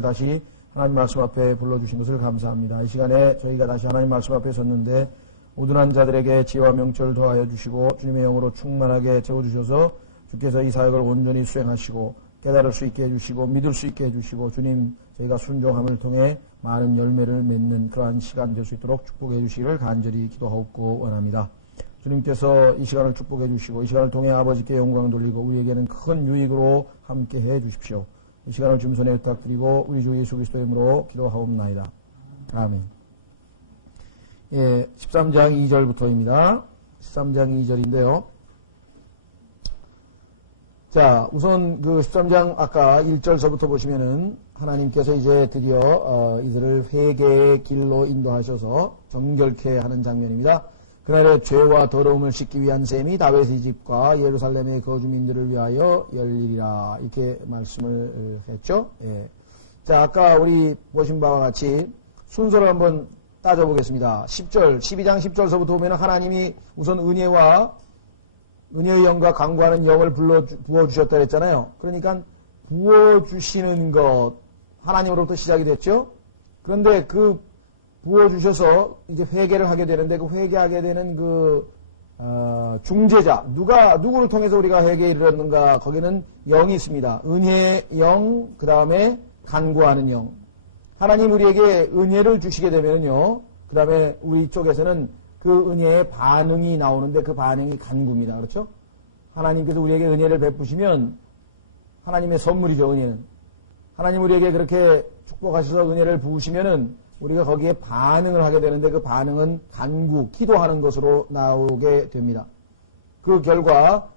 다시 하나님 말씀 앞에 불러주신 것을 감사합니다. 이 시간에 저희가 다시 하나님 말씀 앞에 섰는데 우둔한 자들에게 지혜와 명철을 더하여 주시고 주님의 영으로 충만하게 채워주셔서 주께서 이 사역을 온전히 수행하시고 깨달을 수 있게 해주시고 믿을 수 있게 해주시고 주님 저희가 순종함을 통해 많은 열매를 맺는 그러한 시간 될 수 있도록 축복해 주시기를 간절히 기도하옵고 원합니다. 주님께서 이 시간을 축복해 주시고 이 시간을 통해 아버지께 영광 돌리고 우리에게는 큰 유익으로 함께 해 주십시오. 이 시간을 주님 손에 부탁드리고 우리 주 예수 그리스도의 이름으로 기도하옵나이다. 아멘. 예, 13장 2절부터입니다. 13장 2절인데요. 자, 우선 그 13장 아까 1절서부터 보시면은 하나님께서 이제 드디어 이들을 회개의 길로 인도하셔서 정결케 하는 장면입니다. 그날의 죄와 더러움을 씻기 위한 셈이 다윗의 집과 예루살렘의 거주민들을 위하여 열리리라 이렇게 말씀을 했죠. 예. 자, 아까 우리 보신 바와 같이 순서를 한번 따져보겠습니다. 10절, 12장 10절서부터 보면 하나님이 우선 은혜의 영과 강구하는 영을 부어주셨다 그랬잖아요. 그러니까 부어주시는 것 하나님으로부터 시작이 됐죠. 그런데 그 부어주셔서 이제 회개를 하게 되는데 그 회개하게 되는 그 중재자 누구를 통해서 우리가 회개에 이르렀는가 거기는 영이 있습니다. 은혜의 영, 그 다음에 간구하는 영. 하나님 우리에게 은혜를 주시게 되면요, 그 다음에 우리 쪽에서는 그 은혜의 반응이 나오는데 그 반응이 간구입니다. 그렇죠? 하나님께서 우리에게 은혜를 베푸시면 하나님의 선물이죠. 은혜는 하나님 우리에게 그렇게 축복하셔서 은혜를 부으시면은 우리가 거기에 반응을 하게 되는데 그 반응은 간구, 기도하는 것으로 나오게 됩니다. 그 결과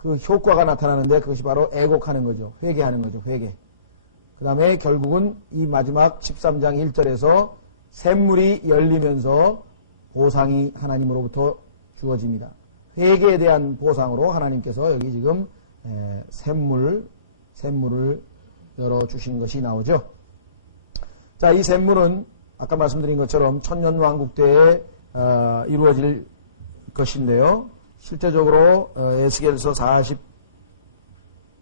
그 효과가 나타나는데 그것이 바로 애곡하는 거죠. 회개하는 거죠. 회개. 그 다음에 결국은 이 마지막 13장 1절에서 샘물이 열리면서 보상이 하나님으로부터 주어집니다. 회개에 대한 보상으로 하나님께서 여기 지금 샘물을 열어주신 것이 나오죠. 자, 이 샘물은 아까 말씀드린 것처럼 천년왕국 때에 이루어질 것인데요. 실제적으로 에스겔서 40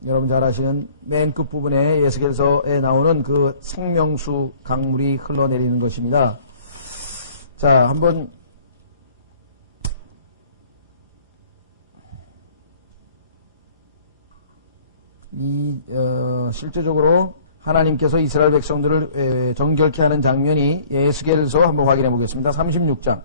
여러분 잘 아시는 맨 끝부분에 에스겔서에 나오는 그 생명수 강물이 흘러내리는 것입니다. 자, 한번 실제적으로 하나님께서 이스라엘 백성들을 정결케 하는 장면이 에스겔서 한번 확인해 보겠습니다. 36장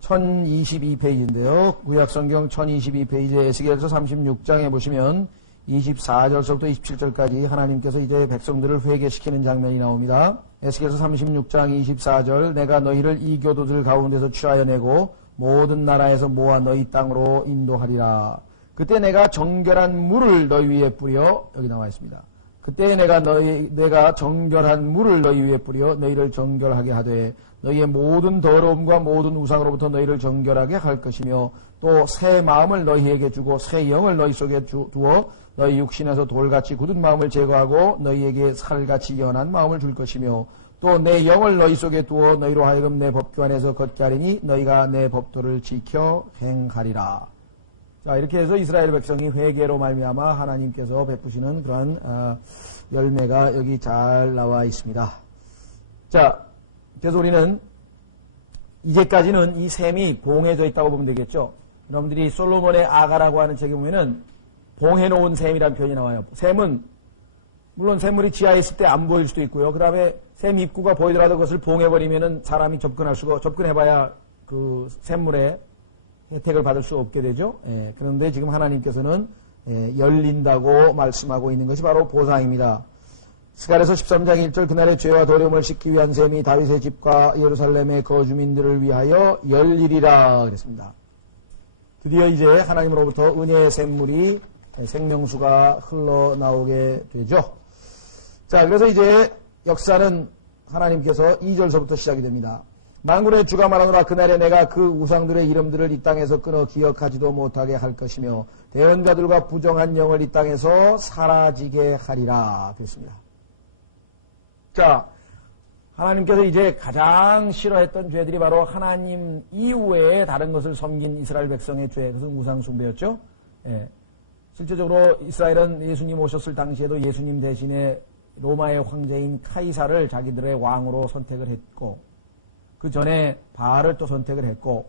1022페이지인데요. 구약성경 1022페이지 에스겔서 36장에 보시면 24절서부터 27절까지 하나님께서 이제 백성들을 회개시키는 장면이 나옵니다. 에스겔서 36장 24절 내가 너희를 이 교도들 가운데서 취하여 내고 모든 나라에서 모아 너희 땅으로 인도하리라. 그때 내가 정결한 물을 너희 위에 뿌려 여기 나와 있습니다. 그때 내가 정결한 물을 너희 위에 뿌려 너희를 정결하게 하되 너희의 모든 더러움과 모든 우상으로부터 너희를 정결하게 할 것이며 또 새 마음을 너희에게 주고 새 영을 너희 속에 두어 너희 육신에서 돌같이 굳은 마음을 제거하고 너희에게 살같이 연한 마음을 줄 것이며 또 내 영을 너희 속에 두어 너희로 하여금 내 법규 안에서 걷게 하리니 너희가 내 법도를 지켜 행하리라. 자, 이렇게 해서 이스라엘 백성이 회개로 말미암아 하나님께서 베푸시는 그러한 열매가 여기 잘 나와 있습니다. 자, 그래서 우리는 이제까지는 이 샘이 봉해져 있다고 보면 되겠죠. 여러분들이 솔로몬의 아가라고 하는 책에 보면은 봉해놓은 샘이라는 표현이 나와요. 샘은 물론 샘물이 지하에 있을 때 안 보일 수도 있고요. 그 다음에 샘 입구가 보이더라도 그것을 봉해버리면은 사람이 접근해봐야 그 샘물에 혜택을 받을 수 없게 되죠. 예, 그런데 지금 하나님께서는 열린다고 말씀하고 있는 것이 바로 보상입니다. 스가랴서 13장 1절 그날의 죄와 더러움을 씻기 위한 셈이 다윗의 집과 예루살렘의 거주민들을 위하여 열리리라 그랬습니다. 드디어 이제 하나님으로부터 은혜의 샘물이 생명수가 흘러나오게 되죠. 자, 그래서 이제 역사는 하나님께서 2절서부터 시작이 됩니다. 만군의 주가 말하노라 그날에 내가 그 우상들의 이름들을 이 땅에서 끊어 기억하지도 못하게 할 것이며 대언자들과 부정한 영을 이 땅에서 사라지게 하리라 그랬습니다. 자, 하나님께서 이제 가장 싫어했던 죄들이 바로 하나님 이후에 다른 것을 섬긴 이스라엘 백성의 죄, 그것은 우상 숭배였죠. 예. 실제적으로 이스라엘은 예수님 오셨을 당시에도 예수님 대신에 로마의 황제인 카이사를 자기들의 왕으로 선택을 했고, 그 전에 바알을 또 선택을 했고,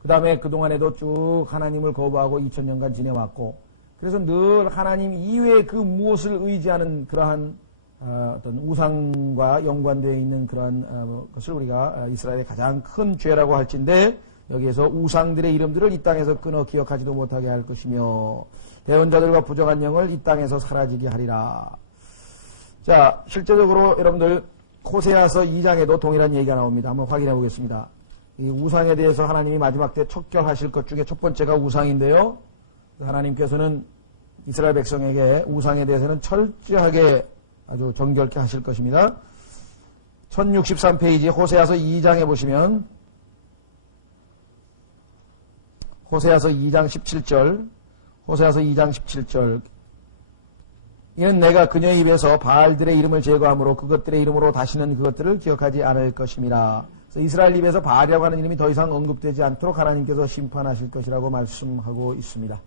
그 다음에 그동안에도 쭉 하나님을 거부하고 2000년간 지내왔고, 그래서 늘 하나님 이외에 그 무엇을 의지하는 그러한 어떤 우상과 연관되어 있는 그러한 것을 우리가 이스라엘의 가장 큰 죄라고 할진데, 여기에서 우상들의 이름들을 이 땅에서 끊어 기억하지도 못하게 할 것이며 대언자들과 부정한 영을 이 땅에서 사라지게 하리라. 자, 실제적으로 여러분들 호세아서 2장에도 동일한 얘기가 나옵니다. 한번 확인해 보겠습니다. 이 우상에 대해서 하나님이 마지막 때 척결하실 것 중에 첫 번째가 우상인데요. 하나님께서는 이스라엘 백성에게 우상에 대해서는 철저하게 아주 정결케 하실 것입니다. 1063페이지 호세아서 2장에 보시면 호세아서 2장 17절, 호세아서 2장 17절. 이는 내가 그녀의 입에서 바알들의 이름을 제거함으로 그것들의 이름으로 다시는 그것들을 기억하지 않을 것임이라. 그래서 이스라엘 입에서 바알이라고 하는 이름이 더 이상 언급되지 않도록 하나님께서 심판하실 것이라고 말씀하고 있습니다.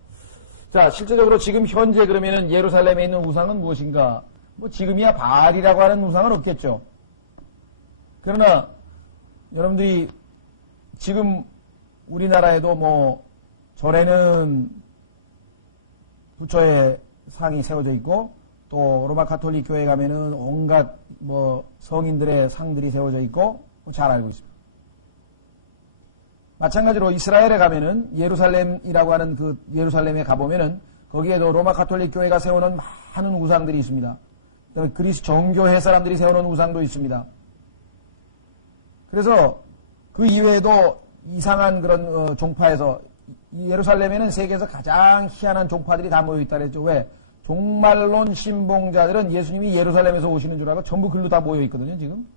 자, 실제적으로 지금 현재 그러면은 예루살렘에 있는 우상은 무엇인가? 뭐 지금이야 바알이라고 하는 우상은 없겠죠. 그러나 여러분들이 지금 우리나라에도 뭐 절에는 부처의 상이 세워져 있고, 또 로마 가톨릭 교회 가면은 온갖 뭐 성인들의 상들이 세워져 있고, 잘 알고 있습니다. 마찬가지로 이스라엘에 가면은 예루살렘이라고 하는 그 예루살렘에 가보면은 거기에도 로마 가톨릭 교회가 세워놓은 많은 우상들이 있습니다. 그리스 정교회 사람들이 세워놓은 우상도 있습니다. 그래서 그 이외에도 이상한 그런 종파에서 예루살렘에는 세계에서 가장 희한한 종파들이 다 모여있다 그랬죠. 왜? 종말론 신봉자들은 예수님이 예루살렘에서 오시는 줄 알고 전부 글로 다 모여있거든요, 지금.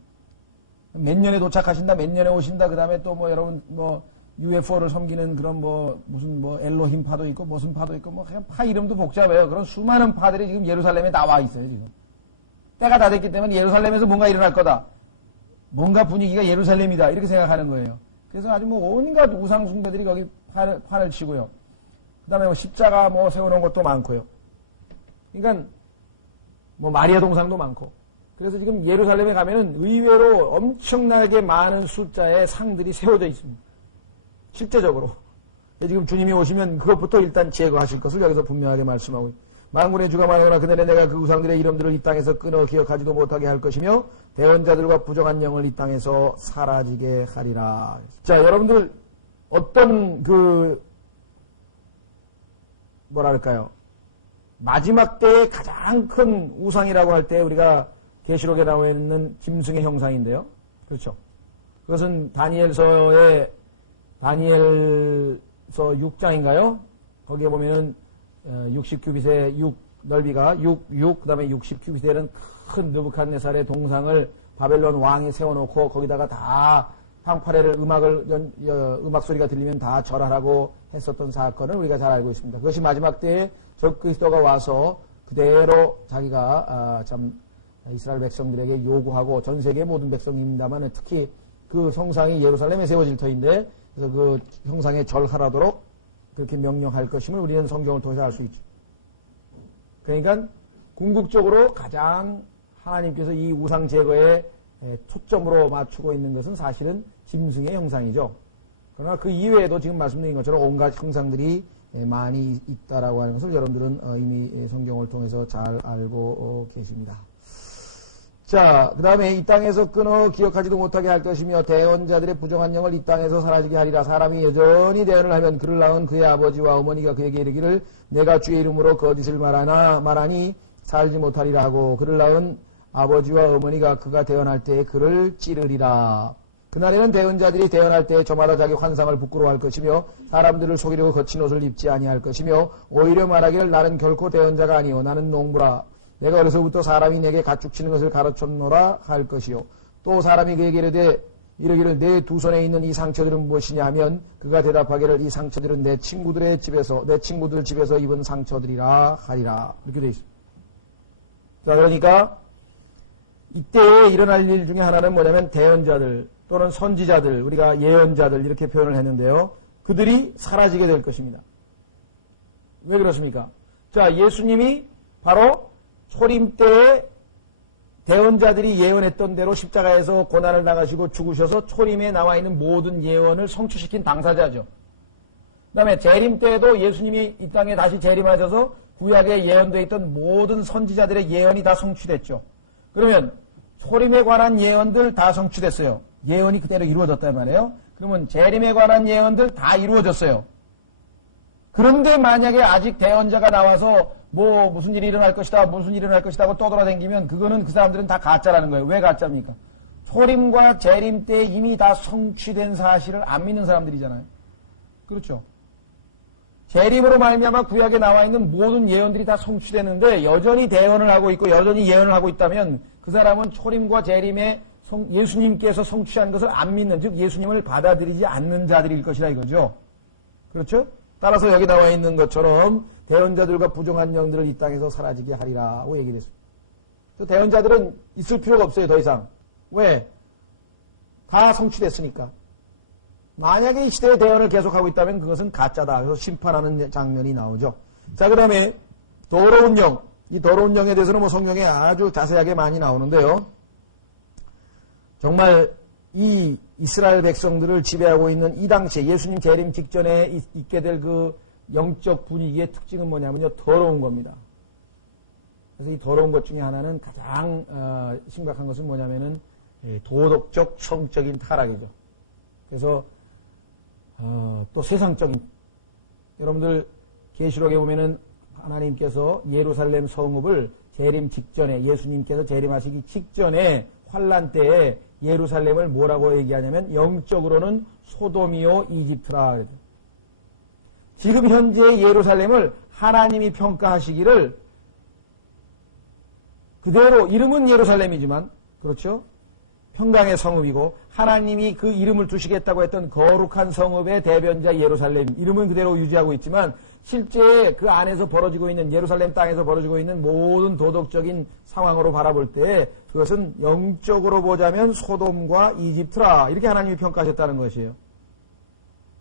몇 년에 도착하신다, 몇 년에 오신다, 그 다음에 또 뭐 여러분, 뭐, UFO를 섬기는 그런 뭐, 무슨 뭐, 엘로힘 파도 있고, 무슨 파도 있고, 뭐, 그냥 파 이름도 복잡해요. 그런 수많은 파들이 지금 예루살렘에 나와 있어요, 지금. 때가 다 됐기 때문에 예루살렘에서 뭔가 일어날 거다. 뭔가 분위기가 예루살렘이다. 이렇게 생각하는 거예요. 그래서 아주 뭐, 온갖 우상숭배들이 거기 판을 치고요. 그 다음에 뭐 십자가 뭐 세워놓은 것도 많고요. 그러니까 뭐 마리아 동상도 많고. 그래서 지금 예루살렘에 가면은 의외로 엄청나게 많은 숫자의 상들이 세워져 있습니다. 실제적으로. 지금 주님이 오시면 그것부터 일단 제거하실 것을 여기서 분명하게 말씀하고 있습니다. 만군의 주가 말하거나 그날에 내가 그 우상들의 이름들을 이 땅에서 끊어 기억하지도 못하게 할 것이며 대언자들과 부정한 영을 이 땅에서 사라지게 하리라. 자, 여러분들 어떤 뭐랄까요, 마지막 때의 가장 큰 우상이라고 할 때 우리가 계시록에 나와 있는 짐승의 형상인데요. 그렇죠. 그것은 다니엘서 6장인가요? 거기에 보면은 60규빗의 6 넓이가 6, 그 다음에 60규빗에는 큰 느부갓네살의 동상을 바벨론 왕이 세워놓고 거기다가 다 팡파레를 음악 소리가 들리면 다 절하라고 했었던 사건을 우리가 잘 알고 있습니다. 그것이 마지막 때에 적그리스도가 와서 그대로 자기가 참 이스라엘 백성들에게 요구하고 전 세계 모든 백성입니다만 특히 그 성상이 예루살렘에 세워질 터인데 그래서 그 형상에 절하라도록 그렇게 명령할 것임을 우리는 성경을 통해서 알 수 있죠. 그러니까 궁극적으로 가장 하나님께서 이 우상 제거에 초점으로 맞추고 있는 것은 사실은 짐승의 형상이죠. 그러나 그 이외에도 지금 말씀드린 것처럼 온갖 형상들이 많이 있다라고 하는 것을 여러분들은 이미 성경을 통해서 잘 알고 계십니다. 자, 그 다음에 이 땅에서 끊어 기억하지도 못하게 할 것이며 대언자들의 부정한 영을 이 땅에서 사라지게 하리라. 사람이 여전히 대언을 하면 그를 낳은 그의 아버지와 어머니가 그에게 이르기를 내가 주의 이름으로 거짓을 말하니 살지 못하리라 하고 그를 낳은 아버지와 어머니가 그가 대언할 때에 그를 찌르리라. 그날에는 대언자들이 대언할 때에 저마다 자기 환상을 부끄러워할 것이며 사람들을 속이려고 거친 옷을 입지 아니할 것이며 오히려 말하기를 나는 결코 대언자가 아니요 나는 농부라. 내가 어려서부터 사람이 내게 가축 치는 것을 가르쳤노라 할 것이요. 또 사람이 그에게 이르기를 내 두 손에 있는 이 상처들은 무엇이냐 하면 그가 대답하기를 이 상처들은 내 친구들 집에서 입은 상처들이라 하리라. 이렇게 되어 있습니다. 자, 그러니까 이때에 일어날 일 중에 하나는 뭐냐면 대언자들 또는 선지자들, 우리가 예언자들 이렇게 표현을 했는데요. 그들이 사라지게 될 것입니다. 왜 그렇습니까? 자, 예수님이 바로 초림 때에 대언자들이 예언했던 대로 십자가에서 고난을 당하시고 죽으셔서 초림에 나와 있는 모든 예언을 성취시킨 당사자죠. 그 다음에 재림 때에도 예수님이 이 땅에 다시 재림하셔서 구약에 예언되어 있던 모든 선지자들의 예언이 다 성취됐죠. 그러면 초림에 관한 예언들 다 성취됐어요. 예언이 그대로 이루어졌단 말이에요. 그러면 재림에 관한 예언들 다 이루어졌어요. 그런데 만약에 아직 대언자가 나와서 뭐 무슨 일이 일어날 것이다, 무슨 일이 일어날 것이다 하고 떠돌아다니면 그거는 그 사람들은 다 가짜라는 거예요. 왜 가짜입니까? 초림과 재림 때 이미 다 성취된 사실을 안 믿는 사람들이잖아요. 그렇죠? 재림으로 말미암아 구약에 나와 있는 모든 예언들이 다 성취되는데 여전히 대언을 하고 있고 여전히 예언을 하고 있다면 그 사람은 초림과 재림에 예수님께서 성취한 것을 안 믿는, 즉 예수님을 받아들이지 않는 자들일 것이라 이거죠. 그렇죠? 따라서 여기 나와 있는 것처럼 대언자들과 부정한 영들을 이 땅에서 사라지게 하리라고 얘기했습니다. 대언자들은 있을 필요가 없어요, 더 이상. 왜? 다 성취됐으니까. 만약에 이 시대의 대언을 계속하고 있다면 그것은 가짜다. 그래서 심판하는 장면이 나오죠. 자, 그 다음에 더러운 영. 이 더러운 영에 대해서는 뭐 성경에 아주 자세하게 많이 나오는데요. 정말 이 이스라엘 백성들을 지배하고 있는 이 당시에 예수님 재림 직전에 있게 될 그 영적 분위기의 특징은 뭐냐면요. 더러운 겁니다. 그래서 이 더러운 것 중에 하나는 가장 심각한 것은 뭐냐면은 도덕적, 성적인 타락이죠. 그래서 또 세상적인, 여러분들 계시록에 보면은 하나님께서 예루살렘 성읍을 재림 직전에, 예수님께서 재림하시기 직전에 환란 때에 예루살렘을 뭐라고 얘기하냐면 영적으로는 소돔이요 이집트라 그래요. 지금 현재의 예루살렘을 하나님이 평가하시기를 그대로 이름은 예루살렘이지만 그렇죠? 평강의 성읍이고 하나님이 그 이름을 두시겠다고 했던 거룩한 성읍의 대변자 예루살렘 이름은 그대로 유지하고 있지만 실제 그 안에서 벌어지고 있는 예루살렘 땅에서 벌어지고 있는 모든 도덕적인 상황으로 바라볼 때 그것은 영적으로 보자면 소돔과 이집트라 이렇게 하나님이 평가하셨다는 것이에요.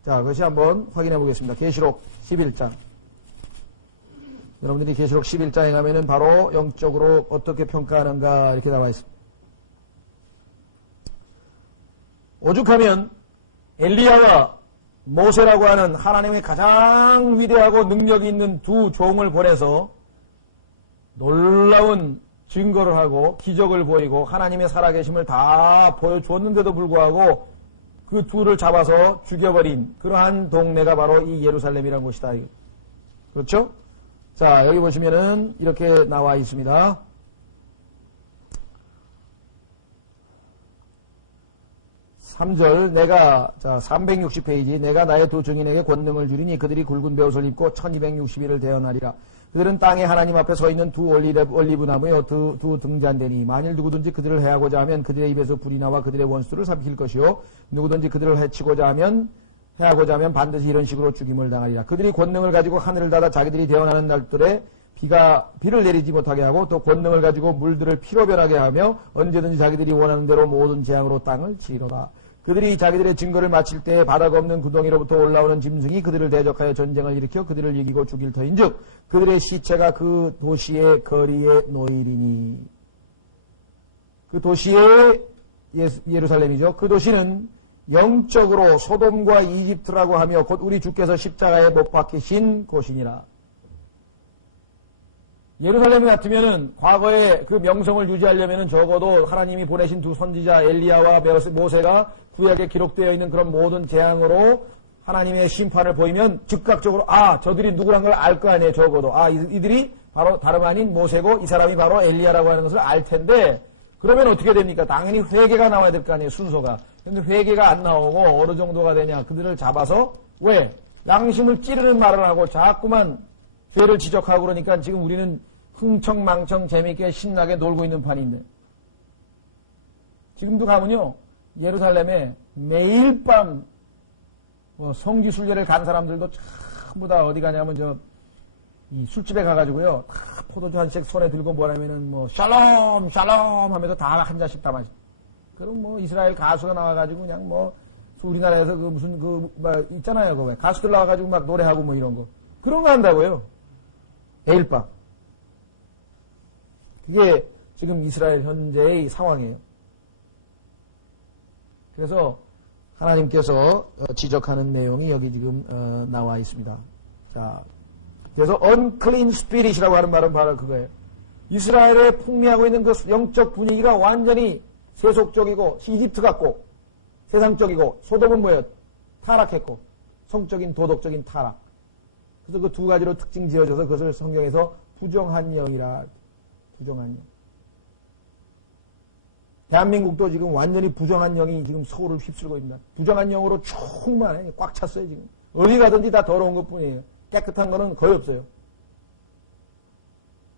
자, 그것이 한번 확인해 보겠습니다. 계시록 11장. 여러분들이 계시록 11장에 가면은 바로 영적으로 어떻게 평가하는가 이렇게 나와 있습니다. 오죽하면 엘리야와 모세라고 하는 하나님의 가장 위대하고 능력이 있는 두 종을 보내서 놀라운 증거를 하고 기적을 보이고 하나님의 살아계심을 다 보여주었는데도 불구하고 그 둘을 잡아서 죽여버린 그러한 동네가 바로 이 예루살렘이라는 곳이다. 그렇죠? 자, 여기 보시면은 이렇게 나와 있습니다. 3절 내가 360페이지 내가 나의 두 증인에게 권능을 주리니 그들이 굵은 베옷을 입고 1260일을 대언하리라. 그들은 땅에 하나님 앞에 서 있는 두 올리브나무에 두 등잔대니 만일 누구든지 그들을 해하고자 하면 그들의 입에서 불이 나와 그들의 원수를 삼킬 것이요 누구든지 그들을 해치고자 하면 해하고자 하면 반드시 이런 식으로 죽임을 당하리라. 그들이 권능을 가지고 하늘을 닫아 자기들이 대언하는 날들에 비를 내리지 못하게 하고 또 권능을 가지고 물들을 피로 변하게 하며 언제든지 자기들이 원하는 대로 모든 재앙으로 땅을 치리로다. 그들이 자기들의 증거를 마칠 때에 바다가 없는 구덩이로부터 올라오는 짐승이 그들을 대적하여 전쟁을 일으켜 그들을 이기고 죽일 터인즉 그들의 시체가 그 도시의 거리에 놓이리니. 그 도시의 예루살렘이죠. 그 도시는 영적으로 소돔과 이집트라고 하며 곧 우리 주께서 십자가에 못 박히신 곳이니라. 예루살렘 같으면은 과거에 그 명성을 유지하려면은 적어도 하나님이 보내신 두 선지자 엘리야와 모세가 구약에 기록되어 있는 그런 모든 재앙으로 하나님의 심판을 보이면 즉각적으로 저들이 누구란 걸 알 거 아니에요. 적어도 이들이 바로 다름 아닌 모세고 이 사람이 바로 엘리야라고 하는 것을 알 텐데 그러면 어떻게 됩니까? 당연히 회개가 나와야 될 거 아니에요. 순서가. 근데 회개가 안 나오고 어느 정도가 되냐? 그들을 잡아서 왜? 양심을 찌르는 말을 하고 자꾸만 죄를 지적하고 그러니까 지금 우리는 흥청망청 재미있게 신나게 놀고 있는 판인데 지금도 가면요 예루살렘에 매일 밤 성지순례를 간 사람들도 전부 다 어디 가냐면 이 술집에 가가지고요 다 포도주 한 씩 손에 들고 뭐라면은 샬롬 샬롬 하면서 다 한 잔씩 다 마시. 그럼 이스라엘 가수가 나와가지고 그냥 우리나라에서 있잖아요 가수들 나와가지고 막 노래하고 이런 거 그런 거 한다고요 매일 밤. 그게 지금 이스라엘 현재의 상황이에요. 그래서 하나님께서 지적하는 내용이 여기 지금 나와 있습니다. 자, 그래서 unclean spirit이라고 하는 말은 바로 그거예요. 이스라엘에 풍미하고 있는 그 영적 분위기가 완전히 세속적이고 이집트 같고 세상적이고 소돔은 뭐예요? 타락했고 성적인 도덕적인 타락. 그래서 그 두 가지로 특징 지어져서 그것을 성경에서 부정한 영이라. 부정한 영. 대한민국도 지금 완전히 부정한 영이 지금 서울을 휩쓸고 있습니다. 부정한 영으로 충만해. 꽉 찼어요, 지금. 어디 가든지 다 더러운 것 뿐이에요. 깨끗한 거는 거의 없어요.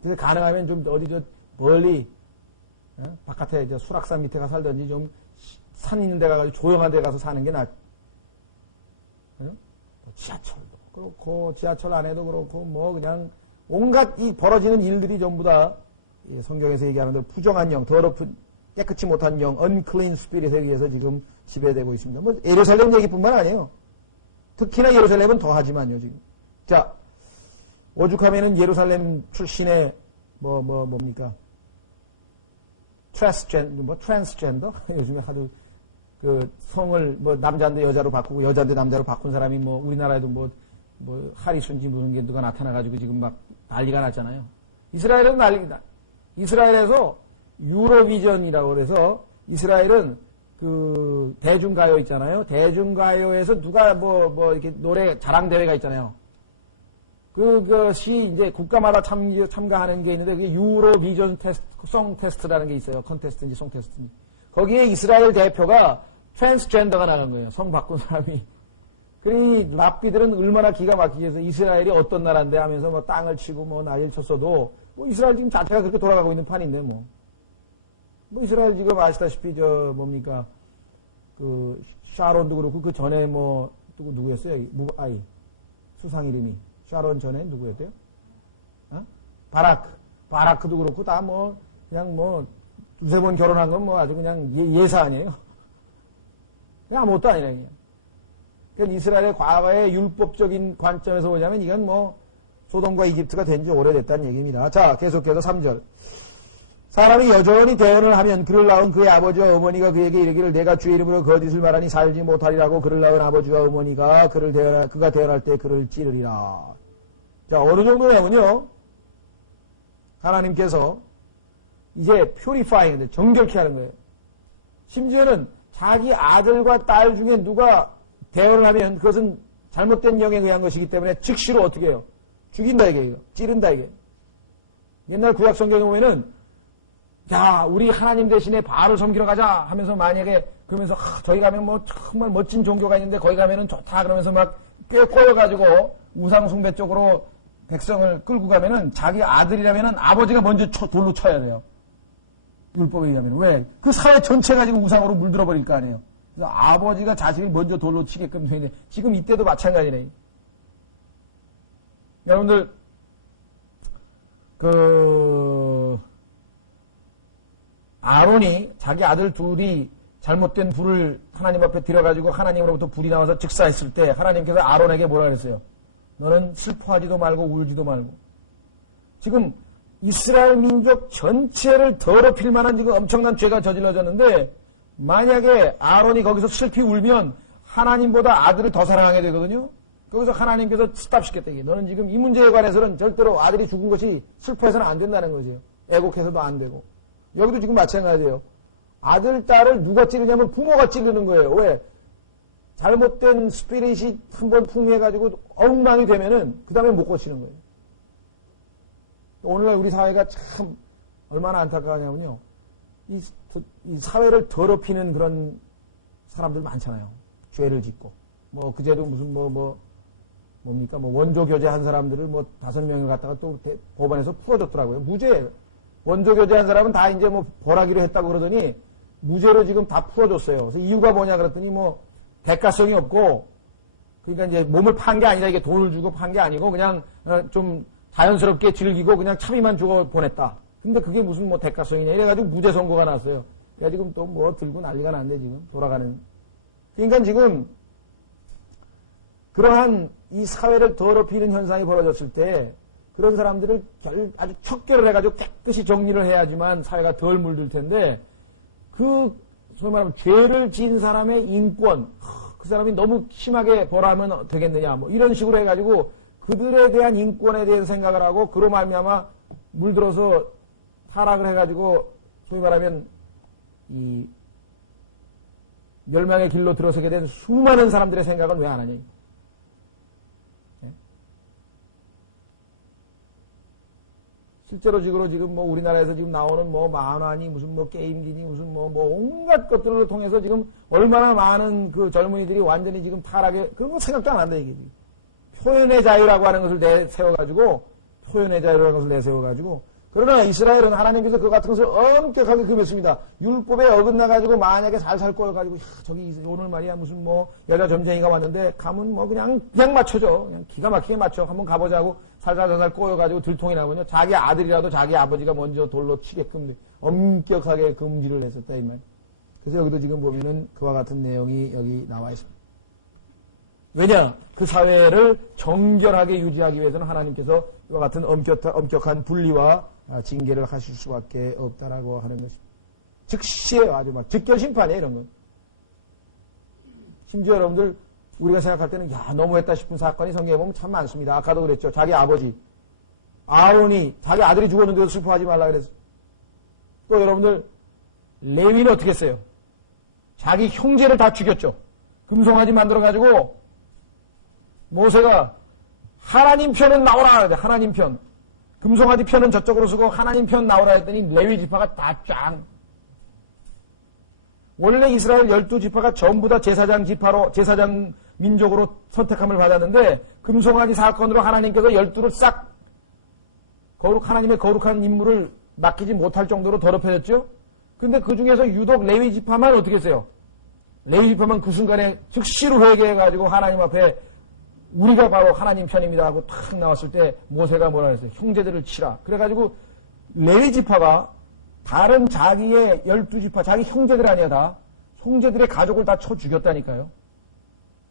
그래서 가능하면 좀 어디 멀리, 바깥에 수락산 밑에 가 살든지 좀 산 있는 데 가서 조용한 데 가서 사는 게 낫죠. 지하철도 그렇고, 지하철 안에도 그렇고, 뭐 그냥 온갖 이 벌어지는 일들이 전부 다 성경에서 얘기하는 대로 부정한 영, 더럽은 깨끗이 못한 영, unclean spirit에 의해서 지금 지배되고 있습니다. 뭐 예루살렘 얘기뿐만 아니에요. 특히나 예루살렘은 더하지만요, 지금. 자, 오죽하면은 예루살렘 출신의 뭡니까? 트랜스젠더? 요즘에 하도 그 성을 뭐 남자인데 여자로 바꾸고 여자인데 남자로 바꾼 사람이 뭐 우리나라에도 뭐 하리순지 무슨 게 누가 나타나가지고 지금 막 난리가 났잖아요. 이스라엘은 난리다. 이스라엘에서 유로비전이라고 그래서 이스라엘은 그 대중가요 있잖아요. 대중가요에서 누가 이렇게 노래 자랑대회가 있잖아요. 그것이 이제 국가마다 참가하는 게 있는데 그게 유로비전 송 테스트라는 게 있어요. 컨테스트인지 송 테스트인지. 거기에 이스라엘 대표가 트랜스젠더가 나간 거예요. 성 바꾼 사람이. 그러니 랍비들은 얼마나 기가 막히게 해서 이스라엘이 어떤 나라인데 하면서 뭐 땅을 치고 뭐 난리를 쳤어도 뭐 이스라엘 지금 자체가 그렇게 돌아가고 있는 판인데 뭐 이스라엘 지금 아시다시피 뭡니까 그 샤론도 그렇고 그 전에 뭐 누구였어요? 수상 이름이 샤론 전에 누구였대요? 바라크도 그렇고 다 뭐 그냥 뭐 두세 번 결혼한 건 뭐 아주 그냥 예사 아니에요? 그냥 아무것도 아니라 그냥. 그러니까 이스라엘의 과거의 율법적인 관점에서 보자면 이건 뭐 소돔과 이집트가 된 지 오래됐다는 얘기입니다. 자, 계속해서 3절. 사람이 여전히 대언을 하면 그를 낳은 그의 아버지와 어머니가 그에게 이르기를 내가 주의 이름으로 거짓을 말하니 살지 못하리라고 그를 낳은 아버지와 어머니가 그가 대언할 때 그를 찌르리라. 자, 어느 정도냐면요. 하나님께서 이제 purifying, 정결케 하는 거예요. 심지어는 자기 아들과 딸 중에 누가 대언을 하면 그것은 잘못된 영에 의한 것이기 때문에 즉시로 어떻게 해요? 죽인다 이게 찌른다 이게. 옛날 구약 성경에 보면은 야 우리 하나님 대신에 바알을 섬기러 가자 하면서 만약에 그러면서 저기 가면 뭐 정말 멋진 종교가 있는데 거기 가면은 좋다 그러면서 막 꽤 꼬여가지고 우상 숭배 쪽으로 백성을 끌고 가면은 자기 아들이라면은 아버지가 먼저 돌로 쳐야 돼요. 율법에 의하면. 왜? 그 사회 전체가 지금 우상으로 물들어 버릴 거 아니에요. 그래서 아버지가 자식을 먼저 돌로 치게끔 되는데 지금 이때도 마찬가지네. 여러분들 아론이 자기 아들 둘이 잘못된 불을 하나님 앞에 들여가지고 하나님으로부터 불이 나와서 즉사했을 때 하나님께서 아론에게 뭐라 그랬어요? 너는 슬퍼하지도 말고 울지도 말고. 지금 이스라엘 민족 전체를 더럽힐 만한 지금 엄청난 죄가 저질러졌는데 만약에 아론이 거기서 슬피 울면 하나님보다 아들을 더 사랑하게 되거든요. 거기서 하나님께서 스탑시켰다. 너는 지금 이 문제에 관해서는 절대로 아들이 죽은 것이 슬퍼해서는 안 된다는 거죠. 애곡해서도 안 되고. 여기도 지금 마찬가지예요. 아들, 딸을 누가 찌르냐면 부모가 찌르는 거예요. 왜? 잘못된 스피릿이 한번 풍미해가지고 엉망이 되면은 그 다음에 못 고치는 거예요. 오늘날 우리 사회가 참 얼마나 안타까우냐면요. 이 사회를 더럽히는 그런 사람들 많잖아요. 죄를 짓고. 뭐 그제도 무슨 뭡니까? 원조 교제한 사람들을 5명을 갖다가 또 법원에서 풀어줬더라고요. 무죄예요. 원조 교제한 사람은 다 이제 벌하기로 했다고 그러더니 무죄로 지금 다 풀어줬어요. 그래서 이유가 뭐냐 그랬더니 대가성이 없고 그러니까 이제 몸을 판 게 아니라 이게 돈을 주고 판 게 아니고 그냥 좀 자연스럽게 즐기고 그냥 차비만 주고 보냈다. 근데 그게 무슨 대가성이냐 이래가지고 무죄 선고가 났어요. 그래가지고 또 들고 난리가 났네 지금 돌아가는. 그러니까 지금 그러한 이 사회를 더럽히는 현상이 벌어졌을 때 그런 사람들을 아주 척결을 해가지고 깨끗이 정리를 해야지만 사회가 덜 물들 텐데, 소위 말하면 죄를 지은 사람의 인권, 그 사람이 너무 심하게 벌하면 되겠느냐, 뭐 이런 식으로 해가지고 그들에 대한 인권에 대해서 생각을 하고, 그로 말미암아 물들어서 타락을 해가지고 소위 말하면 이 멸망의 길로 들어서게 된 수많은 사람들의 생각은 왜 안 하냐. 실제로 지금 뭐 우리나라에서 지금 나오는 뭐 만화니 무슨 뭐 게임기니 무슨 뭐 온갖 것들을 통해서 지금 얼마나 많은 그 젊은이들이 완전히 지금 타락에, 그런 거 생각도 안 한다, 이게. 표현의 자유라고 하는 것을 내세워가지고, 그러나 이스라엘은 하나님께서 그 같은 것을 엄격하게 금했습니다. 율법에 어긋나가지고 만약에 살살 꼬여가지고, 저기 오늘 말이야 무슨 뭐 여자 점쟁이가 왔는데 가면 뭐 그냥 맞춰줘. 그냥 기가 막히게 맞춰. 한번 가보자고 살살 꼬여가지고 들통이 나면요. 자기 아들이라도 자기 아버지가 먼저 돌로 치게끔 엄격하게 금지를 했었다, 이 말. 그래서 여기도 지금 보면은 그와 같은 내용이 여기 나와 있습니다. 왜냐? 그 사회를 정결하게 유지하기 위해서는 하나님께서 이와 같은 엄격한 분리와 징계를 하실 수밖에 없다라고 하는 것입니다. 즉시에요. 아주 막 즉결심판이에요, 이런 건. 심지어 여러분들, 우리가 생각할 때는, 너무했다 싶은 사건이 성경에 보면 참 많습니다. 아까도 그랬죠. 자기 아버지, 아론이 자기 아들이 죽었는데도 슬퍼하지 말라 그랬어요. 또 여러분들, 레위는 어떻게 했어요? 자기 형제를 다 죽였죠. 금송아지 만들어가지고, 모세가 하나님 편은 나오라 그래. 하나님 편. 금송아지 편은 저쪽으로 쓰고 하나님 편 나오라 했더니 레위 지파가 다 쫙. 원래 이스라엘 12지파가 전부 다 제사장 민족으로 선택함을 받았는데, 금송아지 사건으로 하나님께서 12를 싹 하나님의 거룩한 임무를 맡기지 못할 정도로 더럽혀졌죠. 근데 그 중에서 유독 레위 지파만 어떻게 했어요? 레위 지파만 그 순간에 즉시로 회개해가지고 하나님 앞에 우리가 바로 하나님 편입니다 하고 탁 나왔을 때 모세가 뭐라 그랬어요? 형제들을 치라. 그래가지고 레위 지파가 다른 자기의 12지파, 자기 형제들 아니야 다. 형제들의 가족을 다 쳐 죽였다니까요.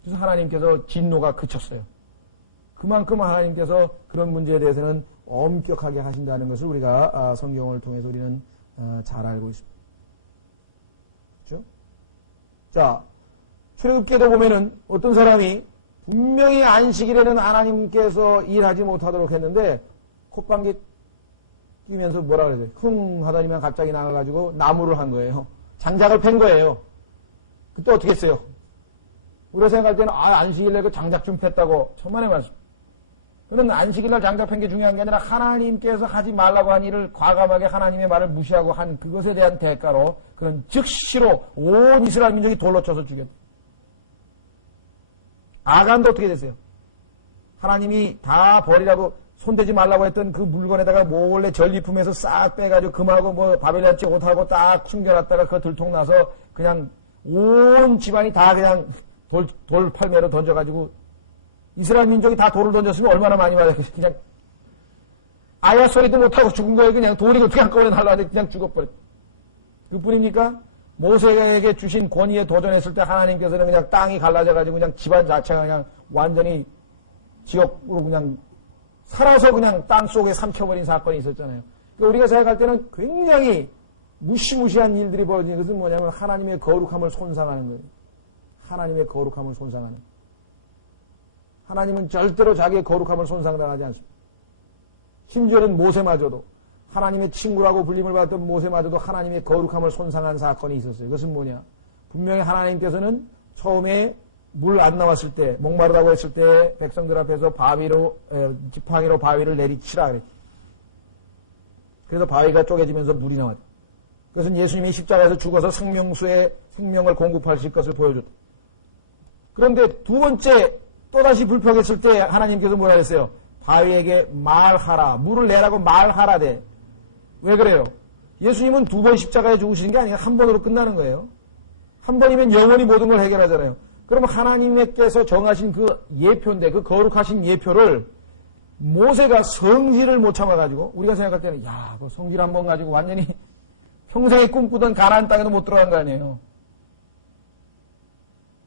그래서 하나님께서 진노가 그쳤어요. 그만큼 하나님께서 그런 문제에 대해서는 엄격하게 하신다는 것을 우리가 성경을 통해서 우리는 잘 알고 있습니다. 그렇죠? 자, 출애굽기에도 보면은 어떤 사람이 분명히 안식일에는 하나님께서 일하지 못하도록 했는데 콧방귀 끼면서 뭐라 그러죠? 흥 하더니만 갑자기 나가가지고 나무를 한 거예요. 장작을 팬 거예요. 그때 어떻게 했어요? 우리가 생각할 때는 안식일날 그 장작 좀 폈다고 천만의 말씀. 그런 안식일날 장작 팬 게 중요한 게 아니라 하나님께서 하지 말라고 한 일을 과감하게 하나님의 말을 무시하고 한 그것에 대한 대가로 그런 즉시로 온 이스라엘 민족이 돌로 쳐서 죽였다. 아간도 어떻게 됐어요? 하나님이 다 버리라고 손대지 말라고 했던 그 물건에다가 몰래 전리품에서 싹 빼가지고 금하고 뭐 바벨론치 옷하고 딱 숨겨놨다가 그 들통 나서 그냥 온 집안이 다 그냥 돌 팔매로 던져가지고 이스라엘 민족이 다 돌을 던졌으면 얼마나 많이 맞았겠어요. 그냥 아야 소리도 못하고 죽은 거예요. 그냥 돌이 어떻게 한꺼번에 날라왔는데 그냥 죽어버렸어요. 그뿐입니까? 모세에게 주신 권위에 도전했을 때 하나님께서는 그냥 땅이 갈라져가지고 그냥 집안 자체가 그냥 완전히 지옥으로 그냥 살아서 그냥 땅 속에 삼켜버린 사건이 있었잖아요. 그러니까 우리가 생각할 때는 굉장히 무시무시한 일들이 벌어지는 것은 뭐냐면 하나님의 거룩함을 손상하는 거예요. 하나님의 거룩함을 손상하는 거예요. 하나님은 절대로 자기의 거룩함을 손상당하지 않습니다. 심지어는 모세마저도 하나님의 친구라고 불림을 받았던 모세마저도 하나님의 거룩함을 손상한 사건이 있었어요. 그것은 뭐냐? 분명히 하나님께서는 처음에 물 안 나왔을 때, 목마르다고 했을 때 백성들 앞에서 지팡이로 바위를 내리치라 그랬죠. 그래서 바위가 쪼개지면서 물이 나왔죠. 그것은 예수님이 십자가에서 죽어서 생명을 공급하실 것을 보여줬다. 그런데 두 번째 또다시 불평했을 때 하나님께서 뭐라 했어요? 바위에게 말하라. 물을 내라고 말하라대. 왜 그래요? 예수님은 두 번 십자가에 죽으시는 게 아니라 한 번으로 끝나는 거예요. 한 번이면 영원히 모든 걸 해결하잖아요. 그러면 하나님께서 정하신 그 예표인데 그 거룩하신 예표를 모세가 성질을 못 참아가지고 우리가 생각할 때는 그 성질 한 번 가지고 완전히 평생에 꿈꾸던 가나안 땅에도 못 들어간 거 아니에요.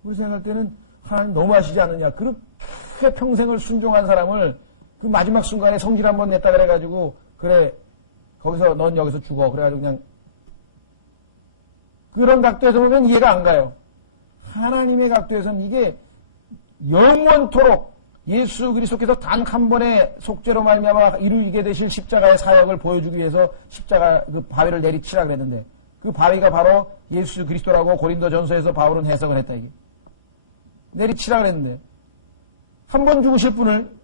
우리 생각할 때는 하나님 너무하시지 않느냐. 그렇게 평생을 순종한 사람을 그 마지막 순간에 성질 한번 냈다 그래가지고, 그래, 거기서, 넌 여기서 죽어. 그래가지고 그냥, 그런 각도에서 보면 이해가 안 가요. 하나님의 각도에서는 이게 영원토록 예수 그리스도께서 단 한 번의 속죄로 말미암아 이루게 되실 십자가의 사역을 보여주기 위해서 십자가 그 바위를 내리치라 그랬는데, 그 바위가 바로 예수 그리스도라고 고린도전서에서 바울은 해석을 했다 이게. 내리치라 그랬는데, 한 번 죽으실 분을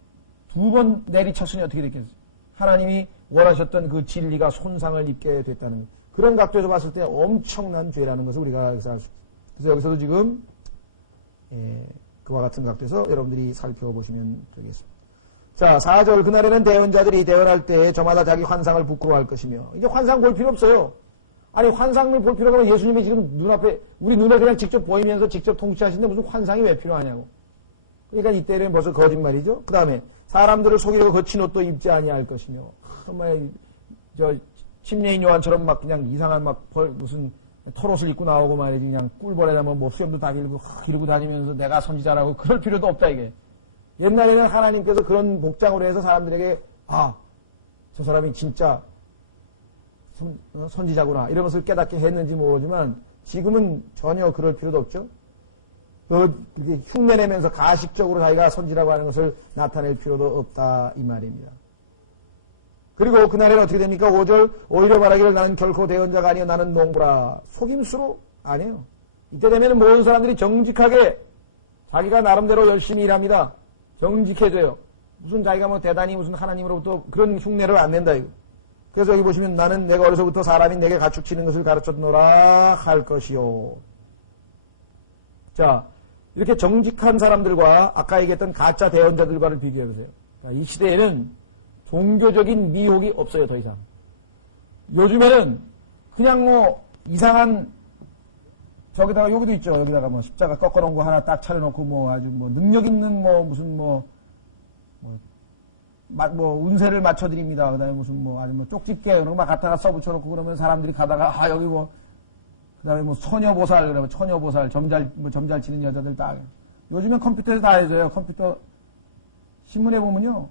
두 번 내리쳤으니 어떻게 됐겠어요? 하나님이 원하셨던 그 진리가 손상을 입게 됐다는 거예요. 그런 각도에서 봤을 때 엄청난 죄라는 것을 우리가 여기서 알 수 있어요. 그래서 여기서도 지금 그와 같은 각도에서 여러분들이 살펴보시면 되겠습니다. 자, 4절. 그날에는 대언자들이 대언할 때 저마다 자기 환상을 부끄러워할 것이며, 이제 환상 볼 필요 없어요. 아니, 환상을 볼 필요가 없으면 예수님이 지금 눈앞에, 우리 눈에 그냥 직접 보이면서 직접 통치하시는데 무슨 환상이 왜 필요하냐고. 그러니까 이때는 벌써 거짓말이죠. 그 다음에 사람들을 속이려고 거친 옷도 입지 아니할 것이며, 정말 침례인 요한처럼 막 그냥 이상한 무슨 털옷을 입고 나오고 말이지, 그냥 꿀벌에다 몹수염도 다 기르고 다니면서 내가 선지자라고 그럴 필요도 없다 이게. 옛날에는 하나님께서 그런 복장으로 해서 사람들에게 저 사람이 진짜 선지자구나 이러면서 깨닫게 했는지 모르지만, 지금은 전혀 그럴 필요도 없죠. 그렇게 흉내내면서 가식적으로 자기가 선지라고 하는 것을 나타낼 필요도 없다 이 말입니다. 그리고 그날에는 어떻게 됩니까? 5절. 오히려 말하기를 나는 결코 대언자가 아니요 나는 농부라. 속임수로? 아니에요. 이때 되면 모든 사람들이 정직하게 자기가 나름대로 열심히 일합니다. 정직해져요. 무슨 자기가 대단히 무슨 하나님으로부터 그런 흉내를 안 낸다 이거. 그래서 여기 보시면 나는 내가 어려서부터 사람이 내게 가축치는 것을 가르쳤노라 할 것이요. 자, 이렇게 정직한 사람들과 아까 얘기했던 가짜 대언자들과를 비교해보세요. 이 시대에는 종교적인 미혹이 없어요, 더 이상. 요즘에는 그냥 이상한, 저기다가, 여기도 있죠. 여기다가 십자가 꺾어놓은 거 하나 딱 차려놓고 아주 능력 있는 무슨 운세를 맞춰드립니다. 그 다음에 무슨 아주 쪽집게 이런 거 막 갖다가 써붙여놓고 그러면 사람들이 가다가, 여기 그 다음에 처녀보살, 그러면 처녀보살, 점잘 치는 여자들 딱. 요즘엔 컴퓨터에서 다 해줘요. 컴퓨터, 신문에 보면요.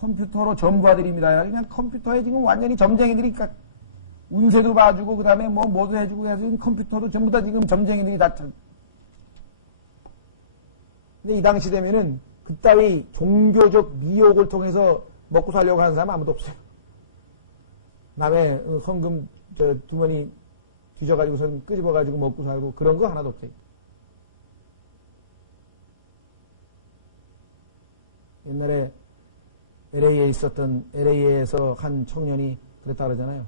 컴퓨터로 점과드립니다. 그냥 컴퓨터에 지금 완전히 점쟁이들이, 운세도 봐주고, 그 다음에 뭐도 해주고 해서 컴퓨터도 전부 다 지금 점쟁이들이 다. 근데 이 당시 되면은 그따위 종교적 미혹을 통해서 먹고 살려고 하는 사람 아무도 없어요. 남의 헌금 주머니 뒤져가지고선 끄집어가지고 먹고 살고 그런 거 하나도 없어요. 옛날에 LA에서 한 청년이 그랬다 그러잖아요.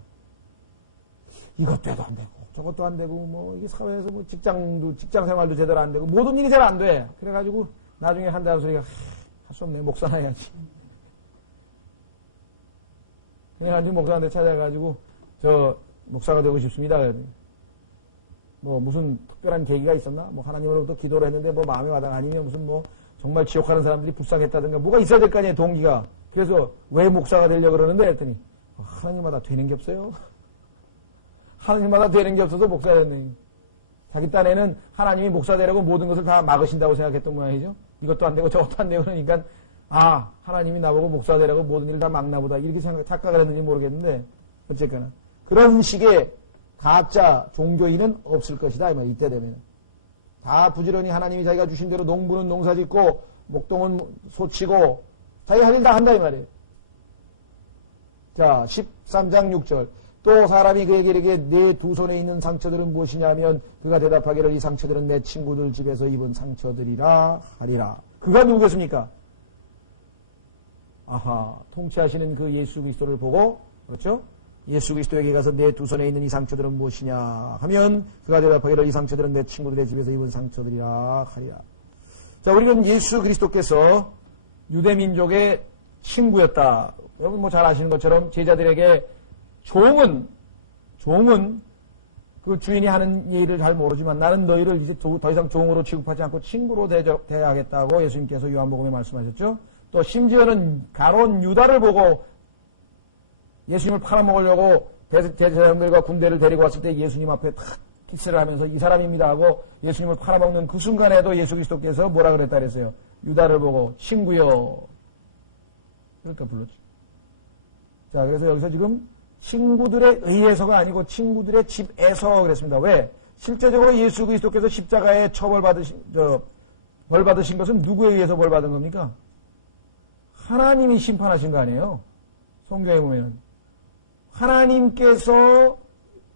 이것도 해도 안 되고, 저것도 안 되고, 이게 사회에서 직장 생활도 제대로 안 되고, 모든 일이 잘 안 돼. 그래가지고, 나중에 한다는 소리가, 할 수 없네. 목사나 해야지. 그래가지고 목사한테 찾아가지고, 목사가 되고 싶습니다. 무슨 특별한 계기가 있었나? 하나님으로부터 기도를 했는데, 마음에 와닿아. 아니면 무슨 정말 지옥하는 사람들이 불쌍했다든가, 뭐가 있어야 될 거 아니에요, 동기가. 그래서 왜 목사가 되려고 그러는데 했더니 하나님마다 되는 게 없어요. 하나님마다 되는 게 없어서 목사가 됐네. 자기 딴에는 하나님이 목사 되려고 모든 것을 다 막으신다고 생각했던 모양이죠. 이것도 안 되고 저것도 안 되고 그러니까 하나님이 나보고 목사 되려고 모든 일을 다 막나 보다 이렇게 착각을 했는지 모르겠는데 어쨌거나 그런 식의 가짜 종교인은 없을 것이다 이 말. 이때 되면 다 부지런히 하나님이 자기가 주신 대로 농부는 농사 짓고 목동은 소치고 자기 할 일 다 한다 이 말이에요. 자, 13장 6절. 또 사람이 그에게 이르게 내 두 손에 있는 상처들은 무엇이냐 하면 그가 대답하기를 이 상처들은 내 친구들 집에서 입은 상처들이라 하리라. 그가 누구겠습니까? 통치하시는 그 예수 그리스도를 보고, 그렇죠? 예수 그리스도에게 가서 내 두 손에 있는 이 상처들은 무엇이냐 하면 그가 대답하기를 이 상처들은 내 친구들의 집에서 입은 상처들이라 하리라. 자, 우리는 예수 그리스도께서 유대민족의 친구였다. 여러분 잘 아시는 것처럼 제자들에게 종은 그 주인이 하는 일을 잘 모르지만 나는 너희를 이제 더 이상 종으로 취급하지 않고 친구로 대하겠다고 예수님께서 요한복음에 말씀하셨죠. 또 심지어는 가론 유다를 보고 예수님을 팔아먹으려고 제사장들과 군대를 데리고 왔을 때 예수님 앞에 탁 키스를 하면서 이 사람입니다 하고 예수님을 팔아먹는 그 순간에도 예수 그리스도께서 뭐라 그랬다 그랬어요. 유다를 보고 친구여. 그러니까 불렀죠. 자, 그래서 여기서 지금 친구들에 의해서가 아니고 친구들의 집에서 그랬습니다. 왜? 실제적으로 예수 그리스도께서 십자가에 벌 받으신 것은 누구에 의해서 벌 받은 겁니까? 하나님이 심판하신 거 아니에요? 성경에 보면 하나님께서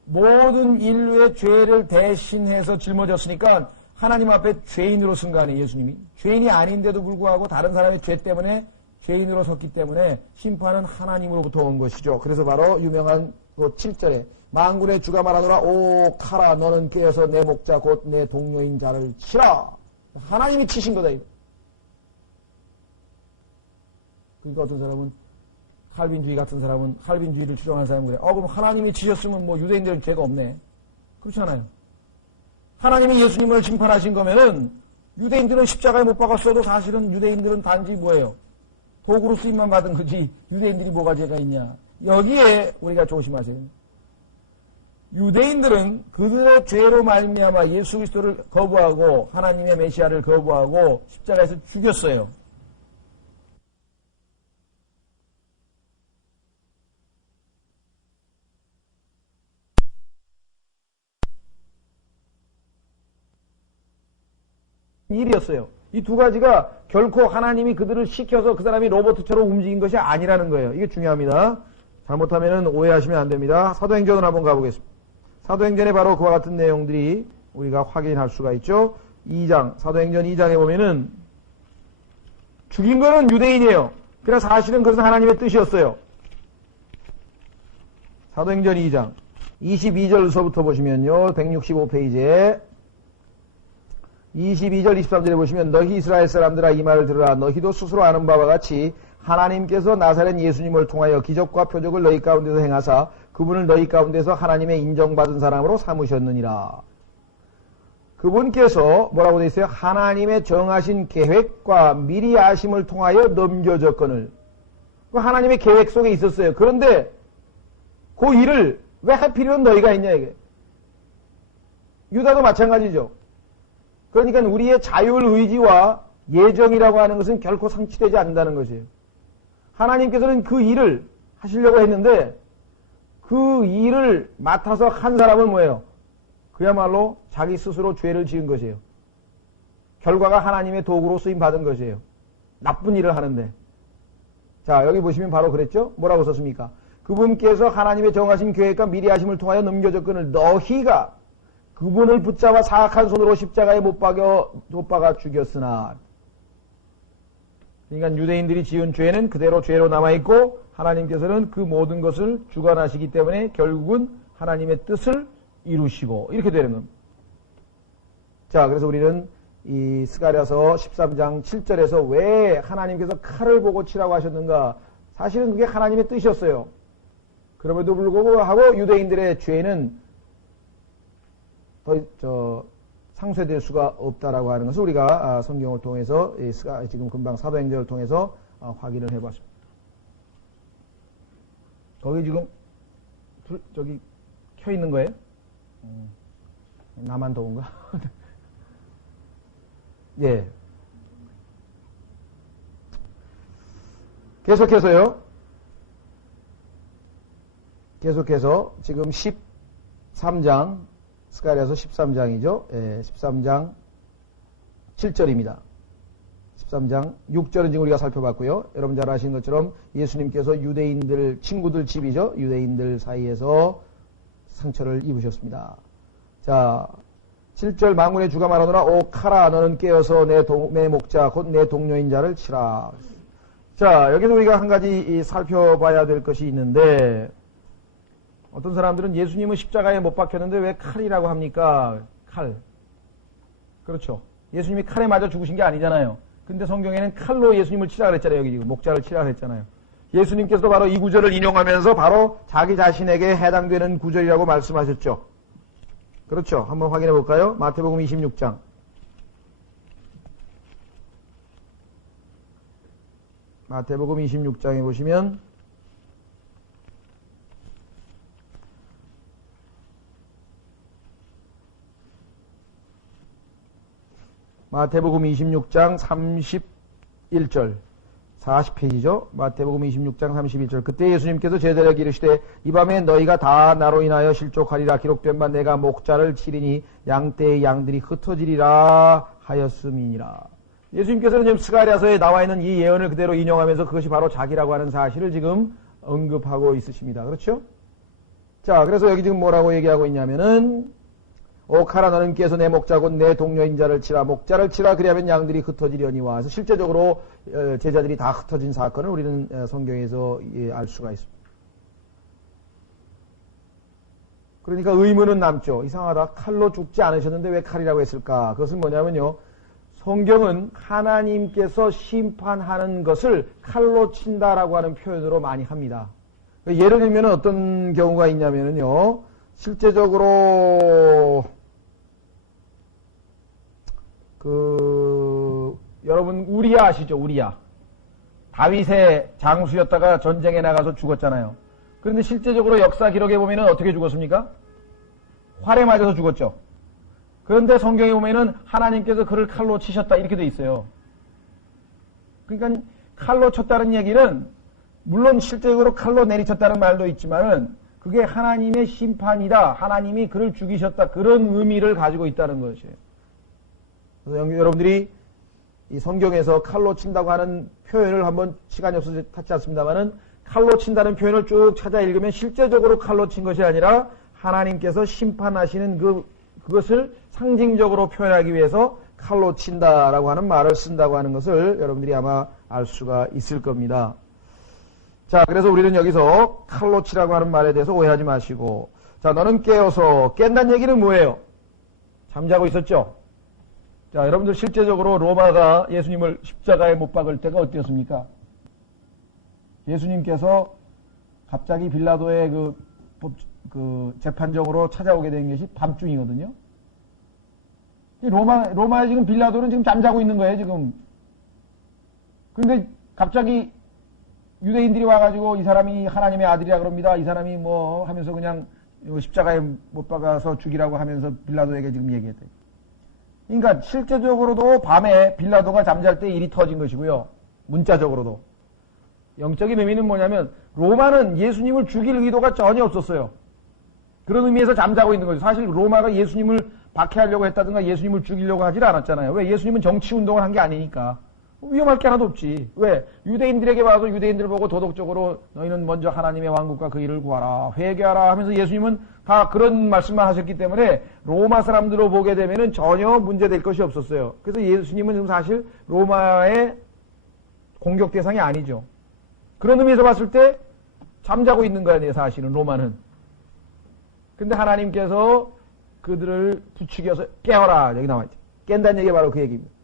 모든 인류의 죄를 대신해서 짊어졌으니까 하나님 앞에 죄인으로 쓴 거 아니에요, 예수님이? 죄인이 아닌데도 불구하고 다른 사람의 죄 때문에 죄인으로 섰기 때문에 심판은 하나님으로부터 온 것이죠. 그래서 바로 유명한 그 7절에 만군의 주가 말하노라 오 카라 너는 깨어서 내 목자 곧 내 동료인 자를 치라. 하나님이 치신 거다. 이거. 그러니까 어떤 사람은 칼빈주의 같은 사람은 칼빈주의를 주장하는 사람은 그래. 그럼 하나님이 치셨으면 뭐 유대인들은 죄가 없네. 그렇지 않아요. 하나님이 예수님을 심판하신 거면은 유대인들은 십자가에 못 박았어도 사실은 유대인들은 단지 뭐예요? 도구로 쓰임만 받은 거지 유대인들이 뭐가 죄가 있냐. 여기에 우리가 조심하세요. 유대인들은 그들의 죄로 말미암아 예수 그리스도를 거부하고 하나님의 메시아를 거부하고 십자가에서 죽였어요. 일이었어요. 이 두 가지가 결코 하나님이 그들을 시켜서 그 사람이 로봇처럼 움직인 것이 아니라는 거예요. 이게 중요합니다. 잘못하면 오해하시면 안 됩니다. 사도행전으로 한번 가보겠습니다. 사도행전에 바로 그와 같은 내용들이 우리가 확인할 수가 있죠. 2장, 사도행전 2장에 보면은 죽인 거는 유대인이에요. 그러나 사실은 그것은 하나님의 뜻이었어요. 사도행전 2장 22절서부터 보시면요. 165페이지에 22절 23절에 보시면 너희 이스라엘 사람들아 이 말을 들으라. 너희도 스스로 아는 바와 같이 하나님께서 나사렛 예수님을 통하여 기적과 표적을 너희 가운데서 행하사 그분을 너희 가운데서 하나님의 인정받은 사람으로 삼으셨느니라. 그분께서 뭐라고 되어 있어요? 하나님의 정하신 계획과 미리 아심을 통하여 넘겨졌거늘. 그 하나님의 계획 속에 있었어요. 그런데 그 일을 왜 하필이면 너희가 있냐 이게. 유다도 마찬가지죠. 그러니까 우리의 자율의지와 예정이라고 하는 것은 결코 상치되지 않는다는 것이에요. 하나님께서는 그 일을 하시려고 했는데 그 일을 맡아서 한 사람은 뭐예요? 그야말로 자기 스스로 죄를 지은 것이에요. 결과가 하나님의 도구로 쓰임받은 것이에요. 나쁜 일을 하는데. 자, 여기 보시면 바로 그랬죠? 뭐라고 썼습니까? 그분께서 하나님의 정하신 계획과 미리 하심을 통하여 넘겨졌거늘 너희가 그분을 붙잡아 사악한 손으로 십자가에 못 박아 죽였으나. 그러니까 유대인들이 지은 죄는 그대로 죄로 남아있고 하나님께서는 그 모든 것을 주관하시기 때문에 결국은 하나님의 뜻을 이루시고 이렇게 되는 겁니다. 자, 그래서 우리는 이 스가랴서 13장 7절에서 왜 하나님께서 칼을 보고 치라고 하셨는가? 사실은 그게 하나님의 뜻이었어요. 그럼에도 불구하고 유대인들의 죄는 더 상쇄될 수가 없다라고 하는 것을 우리가 성경을 통해서 지금 금방 사도행전을 통해서 확인을 해봤습니다. 거기 지금 저기 켜 있는 거예요? 나만 더운가? 예. 계속해서요. 계속해서 지금 13장 스가랴서 13장이죠. 예, 13장 7절입니다. 13장 6절은 지금 우리가 살펴봤고요. 여러분 잘 아시는 것처럼 예수님께서 유대인들 친구들 집이죠. 유대인들 사이에서 상처를 입으셨습니다. 자, 7절 만군의 주가 말하노라 오 카라 너는 깨어서 내 목자 곧 내 동료인 자를 치라. 자, 여기서 우리가 한 가지 살펴봐야 될 것이 있는데 어떤 사람들은 예수님은 십자가에 못 박혔는데 왜 칼이라고 합니까? 칼. 그렇죠. 예수님이 칼에 맞아 죽으신 게 아니잖아요. 근데 성경에는 칼로 예수님을 치라 그랬잖아요. 여기 지금 목자를 치라 그랬잖아요. 예수님께서도 바로 이 구절을 인용하면서 바로 자기 자신에게 해당되는 구절이라고 말씀하셨죠. 그렇죠. 한번 확인해 볼까요? 마태복음 26장. 마태복음 26장에 보시면 마태복음 26장 31절 40페이지죠. 마태복음 26장 31절. 그때 예수님께서 제자들에게 이르시되 이 밤에 너희가 다 나로 인하여 실족하리라. 기록된 바 내가 목자를 치리니 양떼의 양들이 흩어지리라 하였음이니라. 예수님께서는 지금 스가랴서에 나와 있는 이 예언을 그대로 인용하면서 그것이 바로 자기라고 하는 사실을 지금 언급하고 있으십니다. 그렇죠? 자, 그래서 여기 지금 뭐라고 얘기하고 있냐면은 오 카라 너는 깨서 내 목자 곧 내 동료인 자를 치라. 목자를 치라. 그리하면 양들이 흩어지려니와. 그래서 실제적으로 제자들이 다 흩어진 사건을 우리는 성경에서 알 수가 있습니다. 그러니까 의문은 남죠. 이상하다. 칼로 죽지 않으셨는데 왜 칼이라고 했을까? 그것은 뭐냐면요. 성경은 하나님께서 심판하는 것을 칼로 친다라고 하는 표현으로 많이 합니다. 예를 들면 어떤 경우가 있냐면요. 실제적으로 여러분 우리야 아시죠? 우리야. 다윗의 장수였다가 전쟁에 나가서 죽었잖아요. 그런데 실제적으로 역사 기록에 보면은 어떻게 죽었습니까? 활에 맞아서 죽었죠. 그런데 성경에 보면은 하나님께서 그를 칼로 치셨다 이렇게 돼 있어요. 그러니까 칼로 쳤다는 얘기는 물론 실제적으로 칼로 내리쳤다는 말도 있지만은 그게 하나님의 심판이다. 하나님이 그를 죽이셨다. 그런 의미를 가지고 있다는 것이에요. 그래서 여러분들이 이 성경에서 칼로 친다고 하는 표현을 한번 시간이 없어서 탔지 않습니다만은 칼로 친다는 표현을 쭉 찾아 읽으면 실제적으로 칼로 친 것이 아니라 하나님께서 심판하시는 그것을 상징적으로 표현하기 위해서 칼로 친다라고 하는 말을 쓴다고 하는 것을 여러분들이 아마 알 수가 있을 겁니다. 자, 그래서 우리는 여기서 칼로 치라고 하는 말에 대해서 오해하지 마시고, 자, 너는 깨어서, 깬다는 얘기는 뭐예요? 잠자고 있었죠? 자, 여러분들 실제적으로 로마가 예수님을 십자가에 못 박을 때가 어땠습니까? 예수님께서 갑자기 빌라도의 재판정으로 찾아오게 된 것이 밤중이거든요. 로마에 지금 빌라도는 지금 잠자고 있는 거예요, 지금. 그런데 갑자기 유대인들이 와가지고 이 사람이 하나님의 아들이라 그럽니다. 이 사람이 뭐 하면서 그냥 십자가에 못 박아서 죽이라고 하면서 빌라도에게 지금 얘기했대요. 그러니까 실제적으로도 밤에 빌라도가 잠잘 때 일이 터진 것이고요. 문자적으로도. 영적인 의미는 뭐냐면 로마는 예수님을 죽일 의도가 전혀 없었어요. 그런 의미에서 잠자고 있는 거죠. 사실 로마가 예수님을 박해하려고 했다든가 예수님을 죽이려고 하질 않았잖아요. 왜? 예수님은 정치운동을 한 게 아니니까. 위험할 게 하나도 없지. 왜? 유대인들에게 와서 유대인들 보고 도덕적으로 너희는 먼저 하나님의 왕국과 그 일을 구하라, 회개하라 하면서 예수님은 다 그런 말씀만 하셨기 때문에 로마 사람들로 보게 되면은 전혀 문제될 것이 없었어요. 그래서 예수님은 지금 사실 로마의 공격 대상이 아니죠. 그런 의미에서 봤을 때 잠자고 있는 거 아니에요, 사실은 로마는. 근데 하나님께서 그들을 부추겨서 깨어라, 여기 나와있죠. 깬다는 얘기가 바로 그 얘기입니다.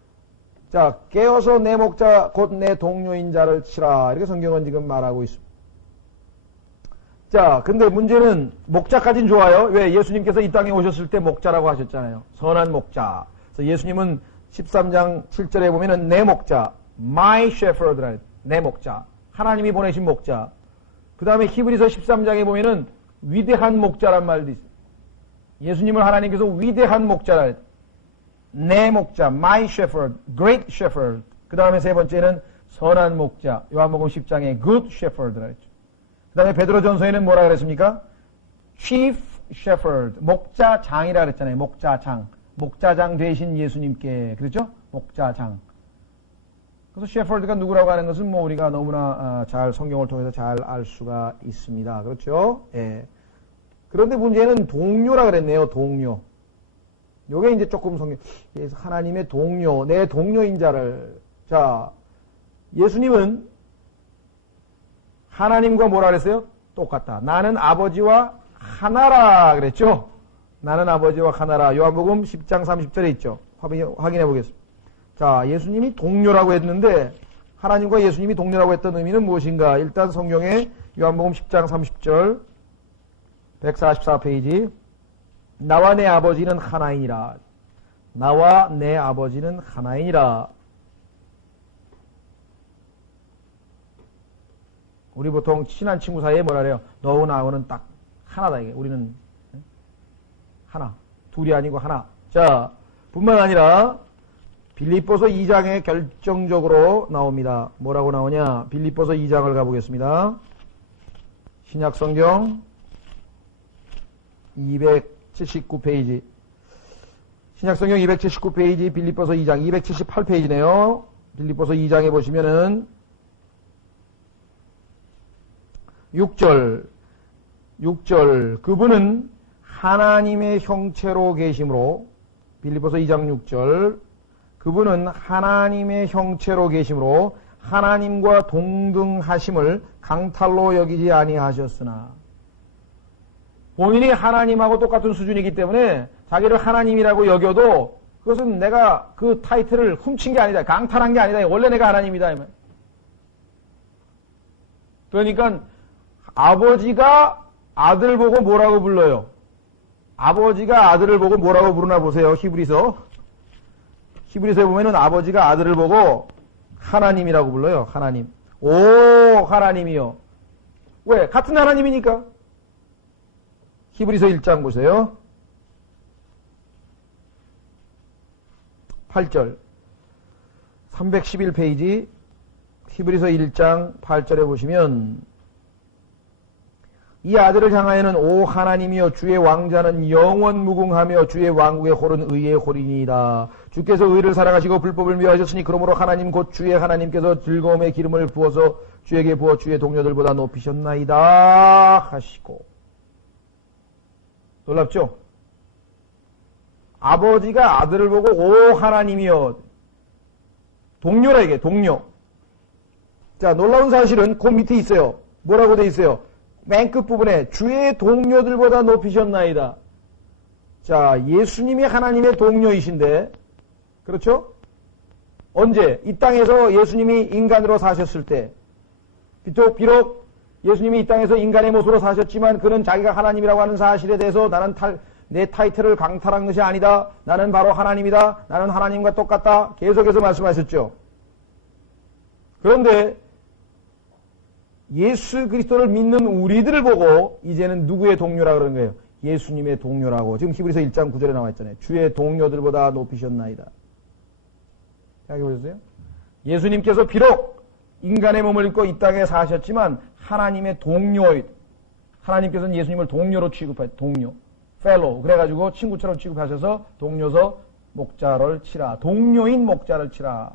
자, 깨어서 내 목자 곧 내 동료인 자를 치라. 이렇게 성경은 지금 말하고 있습니다. 자, 근데 문제는 목자까지는 좋아요. 왜? 예수님께서 이 땅에 오셨을 때 목자라고 하셨잖아요. 선한 목자. 그래서 예수님은 13장 7절에 보면은 내 목자, my shepherd, 내 목자. 하나님이 보내신 목자. 그 다음에 히브리서 13장에 보면은 위대한 목자란 말도 있어요. 예수님을 하나님께서 위대한 목자라 했어요. 내 목자, my shepherd, great shepherd. 그 다음에 세 번째는 선한 목자. 요한복음 10장에 good shepherd라 했죠. 그 다음에 베드로전서에는 뭐라 그랬습니까? chief shepherd, 목자장이라 그랬잖아요. 목자장. 목자장 되신 예수님께. 그렇죠? 목자장. 그래서 shepherd가 누구라고 하는 것은 뭐 우리가 너무나 잘 성경을 통해서 잘 알 수가 있습니다. 그렇죠? 예. 그런데 문제는 동료라 그랬네요. 동료. 요게 이제 조금 하나님의 동료, 내 동료인 자를. 자, 예수님은 하나님과 뭐라 그랬어요? 똑같다. 나는 아버지와 하나라 그랬죠? 나는 아버지와 하나라. 요한복음 10장 30절에 있죠. 확인해 보겠습니다. 자, 예수님이 동료라고 했는데 하나님과 예수님이 동료라고 했던 의미는 무엇인가? 일단 성경에 요한복음 10장 30절 144페이지 나와 내 아버지는 하나이니라. 나와 내 아버지는 하나이니라. 우리 보통 친한 친구 사이에 뭐라 그래요? 너하고 나하고는 딱 하나다. 이게 우리는 하나. 둘이 아니고 하나. 자, 뿐만 아니라 빌립보서 2장에 결정적으로 나옵니다. 뭐라고 나오냐? 빌립보서 2장을 가보겠습니다. 신약성경 279페이지. 신약성경 279페이지 빌립보서 2장 278페이지네요. 빌립보서 2장에 보시면은 6절 그분은 하나님의 형체로 계심으로 빌립보서 2장 6절 그분은 하나님의 형체로 계심으로 하나님과 동등하심을 강탈로 여기지 아니하셨으나 본인이 하나님하고 똑같은 수준이기 때문에 자기를 하나님이라고 여겨도 그것은 내가 그 타이틀을 훔친 게 아니다. 강탈한 게 아니다. 원래 내가 하나님이다. 그러니까 아버지가 아들 보고 뭐라고 불러요? 아버지가 아들을 보고 뭐라고 부르나 보세요. 히브리서에 보면은 아버지가 아들을 보고 하나님이라고 불러요. 하나님. 오, 하나님이요. 왜? 같은 하나님이니까. 히브리서 1장 보세요. 8절. 311페이지. 히브리서 1장 8절에 보시면 이 아들을 향하여는 오 하나님이여 주의 왕자는 영원 무궁하며 주의 왕국의 홀은 의의 홀이니이다. 주께서 의를 사랑하시고 불법을 미워하셨으니 그러므로 하나님 곧 주의 하나님께서 즐거움의 기름을 부어서 주에게 부어 주의 동료들보다 높이셨나이다 하시고. 놀랍죠? 아버지가 아들을 보고 오 하나님이여 동료라 이게 동료. 자, 놀라운 사실은 그 밑에 있어요. 뭐라고 돼 있어요? 맨 끝부분에 주의 동료들보다 높이셨나이다. 자, 예수님이 하나님의 동료이신데 그렇죠? 언제? 이 땅에서 예수님이 인간으로 사셨을 때 비록 예수님이 이 땅에서 인간의 모습으로 사셨지만 그는 자기가 하나님이라고 하는 사실에 대해서 나는 내 타이틀을 강탈한 것이 아니다. 나는 바로 하나님이다. 나는 하나님과 똑같다. 계속해서 말씀하셨죠. 그런데 예수 그리스도를 믿는 우리들을 보고 이제는 누구의 동료라 그러는 거예요? 예수님의 동료라고. 지금 히브리서 1장 9절에 나와 있잖아요. 주의 동료들보다 높이셨나이다. 생각해 보셨어요? 예수님께서 비록 인간의 몸을 입고 이 땅에 사셨지만 하나님의 동료, 하나님께서는 예수님을 동료로 취급하셨, 동료, fellow. 그래가지고 친구처럼 취급하셔서 동료서 목자를 치라. 동료인 목자를 치라.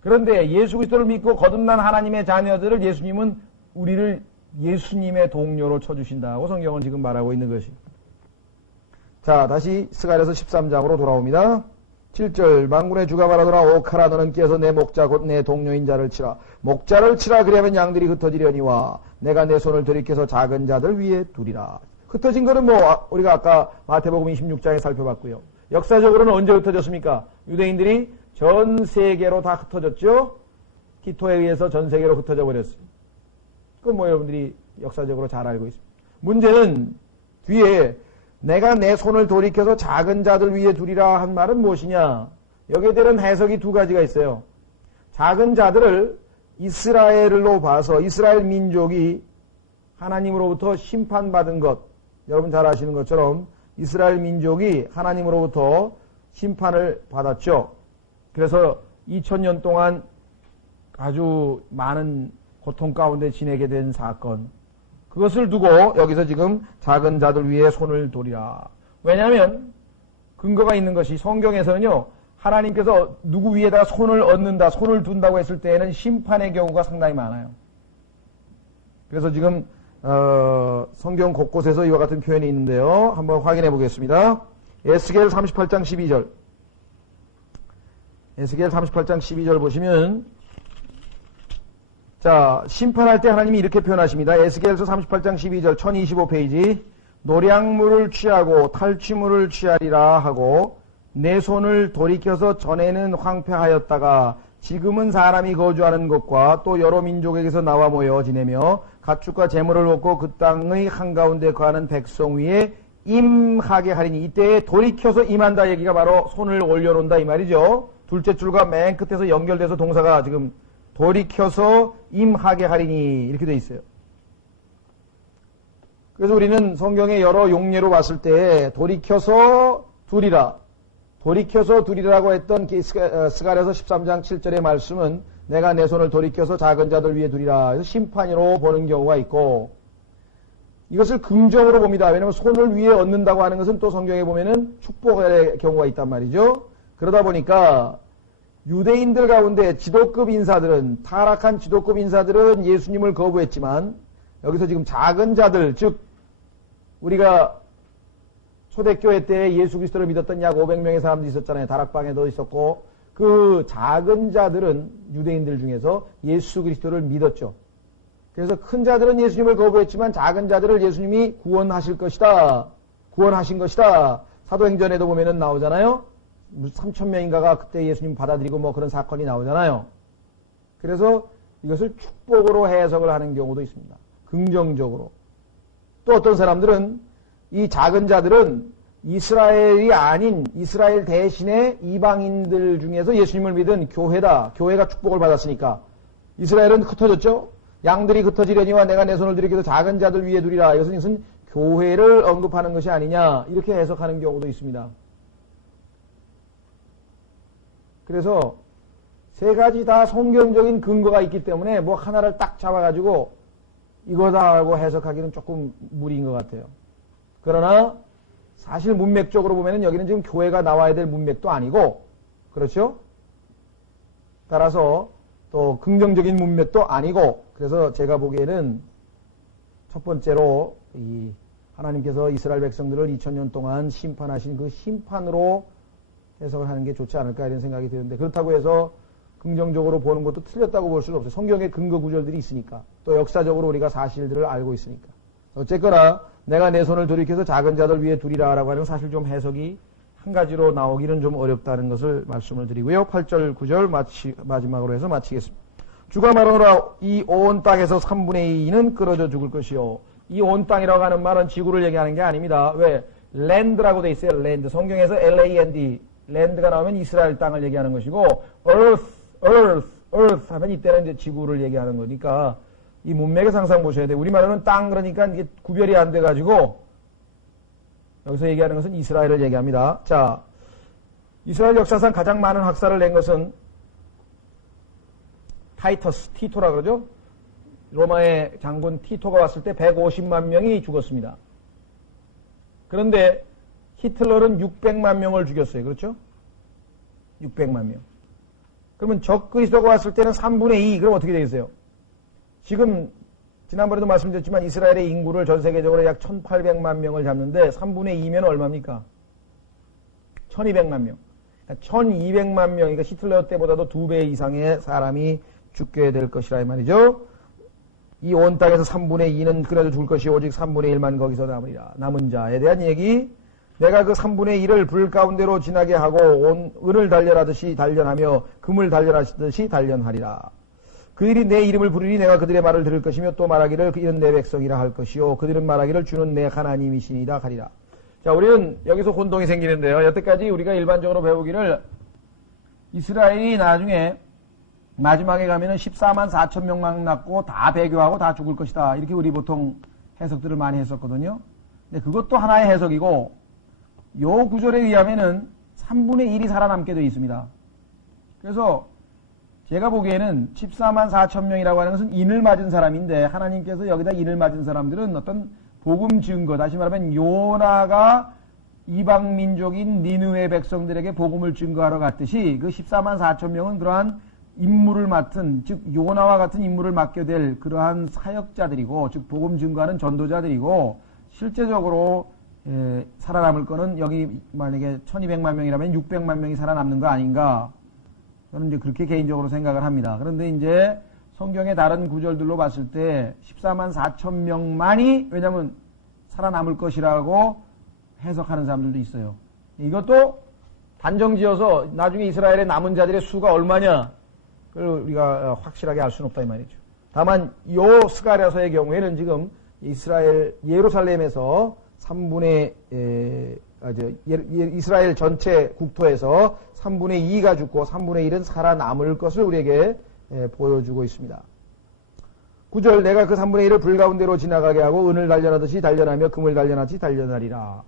그런데 예수 그리스도를 믿고 거듭난 하나님의 자녀들을 예수님은 우리를 예수님의 동료로 쳐주신다고 성경은 지금 말하고 있는 것이. 자, 다시 스가랴서 13장으로 돌아옵니다. 7절 만군의 주가 말하더라 오카라 너는 깨서 내 목자 곧 내 동료인 자를 치라. 목자를 치라 그리하면 양들이 흩어지려니와 내가 내 손을 들이켜서 작은 자들 위에 두리라. 흩어진 거는 우리가 아까 마태복음 26장에 살펴봤고요. 역사적으로는 언제 흩어졌습니까? 유대인들이 전 세계로 다 흩어졌죠. 티토에 의해서 전 세계로 흩어져 버렸어요. 그건 여러분들이 역사적으로 잘 알고 있습니다. 문제는 뒤에 내가 내 손을 돌이켜서 작은 자들 위에 두리라 한 말은 무엇이냐? 여기에 대한 해석이 두 가지가 있어요. 작은 자들을 이스라엘로 봐서 이스라엘 민족이 하나님으로부터 심판받은 것, 여러분 잘 아시는 것처럼 이스라엘 민족이 하나님으로부터 심판을 받았죠. 그래서 2000년 동안 아주 많은 고통 가운데 지내게 된 사건. 그것을 두고 여기서 지금 작은 자들 위에 손을 돌이라. 왜냐하면 근거가 있는 것이 성경에서는요. 하나님께서 누구 위에다가 손을 얹는다, 손을 둔다고 했을 때에는 심판의 경우가 상당히 많아요. 그래서 지금 성경 곳곳에서 이와 같은 표현이 있는데요. 한번 확인해 보겠습니다. 에스겔 38장 12절. 에스겔 38장 12절 보시면 자, 심판할 때 하나님이 이렇게 표현하십니다. 에스겔서 38장 12절 1025페이지 노량물을 취하고 탈취물을 취하리라 하고 내 손을 돌이켜서 전에는 황폐하였다가 지금은 사람이 거주하는 곳과 또 여러 민족에게서 나와 모여 지내며 가축과 재물을 먹고 그 땅의 한가운데 거하는 백성 위에 임하게 하리니 이때에 돌이켜서 임한다 얘기가 바로 손을 올려놓는다 이 말이죠. 둘째 줄과 맨 끝에서 연결돼서 동사가 지금 돌이켜서 임하게 하리니 이렇게 돼 있어요. 그래서 우리는 성경의 여러 용례로 봤을 때 돌이켜서 두리라, 돌이켜서 두리라고 했던 스가랴서 13장 7절의 말씀은 내가 내 손을 돌이켜서 작은 자들 위에 두리라. 그래서 심판으로 보는 경우가 있고, 이것을 긍정으로 봅니다. 왜냐하면 손을 위에 얻는다고 하는 것은 또 성경에 보면은 축복의 경우가 있단 말이죠. 그러다 보니까 유대인들 가운데 지도급 인사들은, 타락한 지도급 인사들은 예수님을 거부했지만, 여기서 지금 작은 자들, 즉 우리가 초대교회 때 예수 그리스도를 믿었던 약 500명의 사람들이 있었잖아요. 다락방에도 있었고, 그 작은 자들은 유대인들 중에서 예수 그리스도를 믿었죠. 그래서 큰 자들은 예수님을 거부했지만 작은 자들을 예수님이 구원하실 것이다. 구원하신 것이다. 사도행전에도 보면은 나오잖아요. 3,000명인가가 그때 예수님 받아들이고 뭐 그런 사건이 나오잖아요. 그래서 이것을 축복으로 해석을 하는 경우도 있습니다. 긍정적으로. 또 어떤 사람들은 이 작은 자들은 이스라엘이 아닌 이스라엘 대신에 이방인들 중에서 예수님을 믿은 교회다. 교회가 축복을 받았으니까. 이스라엘은 흩어졌죠. 양들이 흩어지려니와 내가 내 손을 들이켜서 작은 자들 위에 두리라. 이것은 교회를 언급하는 것이 아니냐. 이렇게 해석하는 경우도 있습니다. 그래서 세 가지 다 성경적인 근거가 있기 때문에 뭐 하나를 딱 잡아가지고 이거다 하고 해석하기는 조금 무리인 것 같아요. 그러나 사실 문맥적으로 보면은 여기는 지금 교회가 나와야 될 문맥도 아니고, 그렇죠? 따라서 또 긍정적인 문맥도 아니고, 그래서 제가 보기에는 첫 번째로 이 하나님께서 이스라엘 백성들을 2000년 동안 심판하신 그 심판으로 해석을 하는 게 좋지 않을까 이런 생각이 드는데, 그렇다고 해서 긍정적으로 보는 것도 틀렸다고 볼 수는 없어요. 성경에 근거 구절들이 있으니까, 또 역사적으로 우리가 사실들을 알고 있으니까. 어쨌거나 내가 내 손을 돌이켜서 작은 자들 위에 두리라 라고 하는 사실 좀 해석이 한 가지로 나오기는 좀 어렵다는 것을 말씀을 드리고요. 8절 9절 마지막으로 해서 마치겠습니다. 주가 말하노라 이 온 땅에서 3분의 2는 끊어져 죽을 것이요. 이 온 땅이라고 하는 말은 지구를 얘기하는 게 아닙니다. 왜? 랜드라고 돼 있어요. 랜드. 성경에서 LAND 랜드가 나오면 이스라엘 땅을 얘기하는 것이고, earth 하면 이때는 이제 지구를 얘기하는 거니까 이 문맥의 상상 보셔야 돼요. 우리말로는 땅 그러니까 이게 구별이 안 돼가지고 여기서 얘기하는 것은 이스라엘을 얘기합니다. 자, 이스라엘 역사상 가장 많은 학살을 낸 것은 티토라 그러죠. 로마의 장군 티토가 왔을 때 150만 명이 죽었습니다. 그런데 히틀러는 600만 명을 죽였어요. 그렇죠? 600만 명. 그러면 적그리스도가 왔을 때는 3분의 2. 그럼 어떻게 되겠어요? 지금 지난번에도 말씀드렸지만 이스라엘의 인구를 전 세계적으로 약 1800만 명을 잡는데 3분의 2면 얼마입니까? 1200만 명. 그러니까 1200만 명, 그러니까 히틀러 때보다도 2배 이상의 사람이 죽게 될 것이라 이 말이죠. 이 온 땅에서 3분의 2는 그래도 죽을 것이 오직 3분의 1만 거기서 남으리라. 남은 자에 대한 얘기. 내가 그 3분의 1을 불 가운데로 지나게 하고 은을 단련하듯이 단련하며 금을 단련하듯이 단련하리라. 그들이 내 이름을 부르니 내가 그들의 말을 들을 것이며 또 말하기를 이는 내 백성이라 할 것이요 그들은 말하기를 주는 내 하나님이시니이다 하리라. 자, 우리는 여기서 혼동이 생기는데요. 여태까지 우리가 일반적으로 배우기를 이스라엘이 나중에 마지막에 가면은 14만 4천 명만 낳고 다 배교하고 다 죽을 것이다. 이렇게 우리 보통 해석들을 많이 했었거든요. 근데 그것도 하나의 해석이고, 요 구절에 의하면은 3분의 1이 살아남게 되어 있습니다. 그래서 제가 보기에는 14만 4천 명이라고 하는 것은 인을 맞은 사람인데, 하나님께서 여기다 인을 맞은 사람들은 어떤 복음 증거, 다시 말하면 요나가 이방 민족인 니느웨 백성들에게 복음을 증거하러 갔듯이 그 14만 4천 명은 그러한 임무를 맡은, 즉 요나와 같은 임무를 맡게 될 그러한 사역자들이고, 즉 복음 증거하는 전도자들이고, 실제적으로 살아남을 거는 여기 만약에 1200만 명이라면 600만 명이 살아남는 거 아닌가, 저는 이제 그렇게 개인적으로 생각을 합니다. 그런데 이제 성경의 다른 구절들로 봤을 때 14만 4천 명만이 왜냐하면 살아남을 것이라고 해석하는 사람들도 있어요. 이것도 단정지어서 나중에 이스라엘의 남은 자들의 수가 얼마냐 그걸 우리가 확실하게 알 수는 없다 이 말이죠. 다만 요 스가랴서의 경우에는 지금 이스라엘 예루살렘에서 3분의 이스라엘 전체 국토에서 3분의 2가 죽고 3분의 1은 살아남을 것을 우리에게 보여주고 있습니다. 9절 내가 그 3분의 1을 불 가운데로 지나가게 하고 은을 단련하듯이 단련하며 금을 단련하듯이 단련하리라.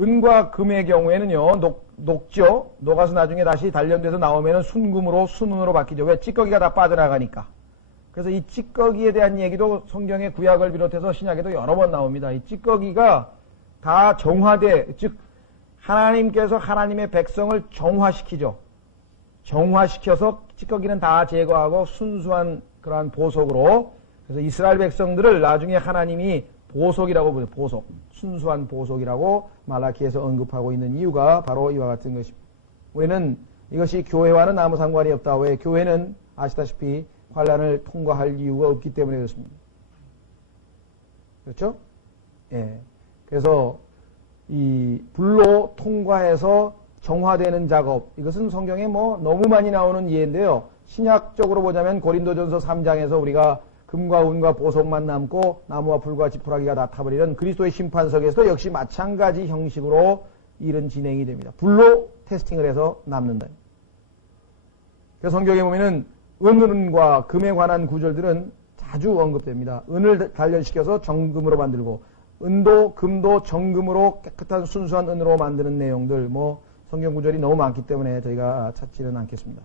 은과 금의 경우에는요, 녹죠? 녹아서 나중에 다시 단련돼서 나오면은 순금으로, 순은으로 바뀌죠. 왜? 찌꺼기가 다 빠져나가니까. 그래서 이 찌꺼기에 대한 얘기도 성경의 구약을 비롯해서 신약에도 여러 번 나옵니다. 이 찌꺼기가 다 정화돼, 즉, 하나님께서 하나님의 백성을 정화시키죠. 정화시켜서 찌꺼기는 다 제거하고 순수한 그러한 보석으로, 그래서 이스라엘 백성들을 나중에 하나님이 보석이라고 부르죠. 보석. 순수한 보석이라고 말라키에서 언급하고 있는 이유가 바로 이와 같은 것입니다. 우리는 이것이 교회와는 아무 상관이 없다. 왜? 교회는 아시다시피 환란을 통과할 이유가 없기 때문에 그렇습니다. 그렇죠? 예. 그래서 이 불로 통과해서 정화되는 작업, 이것은 성경에 너무 많이 나오는 예인데요. 신약적으로 보자면 고린도전서 3장에서 우리가 금과 은과 보석만 남고 나무와 풀과 지푸라기가 다 타버리는 그리스도의 심판석에서도 역시 마찬가지 형식으로 일은 진행이 됩니다. 불로 테스팅을 해서 남는다. 그래서 성경에 보면은 은과 금에 관한 구절들은 자주 언급됩니다. 은을 단련시켜서 정금으로 만들고, 은도 금도 정금으로 깨끗한 순수한 은으로 만드는 내용들, 성경 구절이 너무 많기 때문에 저희가 찾지는 않겠습니다.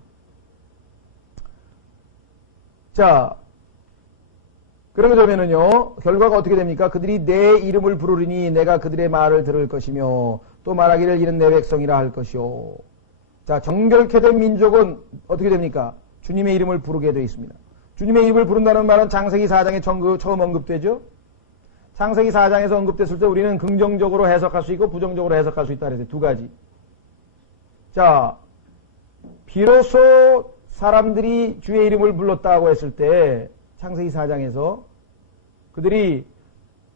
자, 그러게 되면은요, 결과가 어떻게 됩니까? 그들이 내 이름을 부르리니 내가 그들의 말을 들을 것이며, 또 말하기를 이는 내 백성이라 할 것이요. 자, 정결케 된 민족은 어떻게 됩니까? 주님의 이름을 부르게 되어 있습니다. 주님의 이름을 부른다는 말은 창세기 4장에 처음 언급되죠? 창세기 4장에서 언급됐을 때 우리는 긍정적으로 해석할 수 있고 부정적으로 해석할 수 있다 그랬어요. 두 가지. 자, 비로소 사람들이 주의 이름을 불렀다고 했을 때 창세기 4장에서 그들이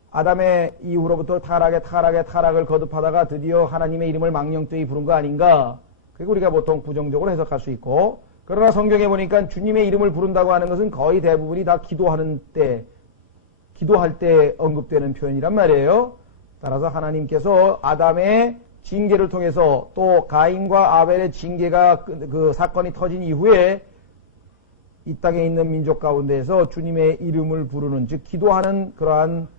아담의 이후로부터 타락을 거듭하다가 드디어 하나님의 이름을 망령되이 부른 거 아닌가? 그리고 우리가 보통 부정적으로 해석할 수 있고, 그러나 성경에 보니까 주님의 이름을 부른다고 하는 것은 거의 대부분이 다 기도할 때 언급되는 표현이란 말이에요. 따라서 하나님께서 아담의 징계를 통해서 또 가인과 아벨의 징계가 그 사건이 터진 이후에 이 땅에 있는 민족 가운데에서 주님의 이름을 부르는, 즉 기도하는 그러한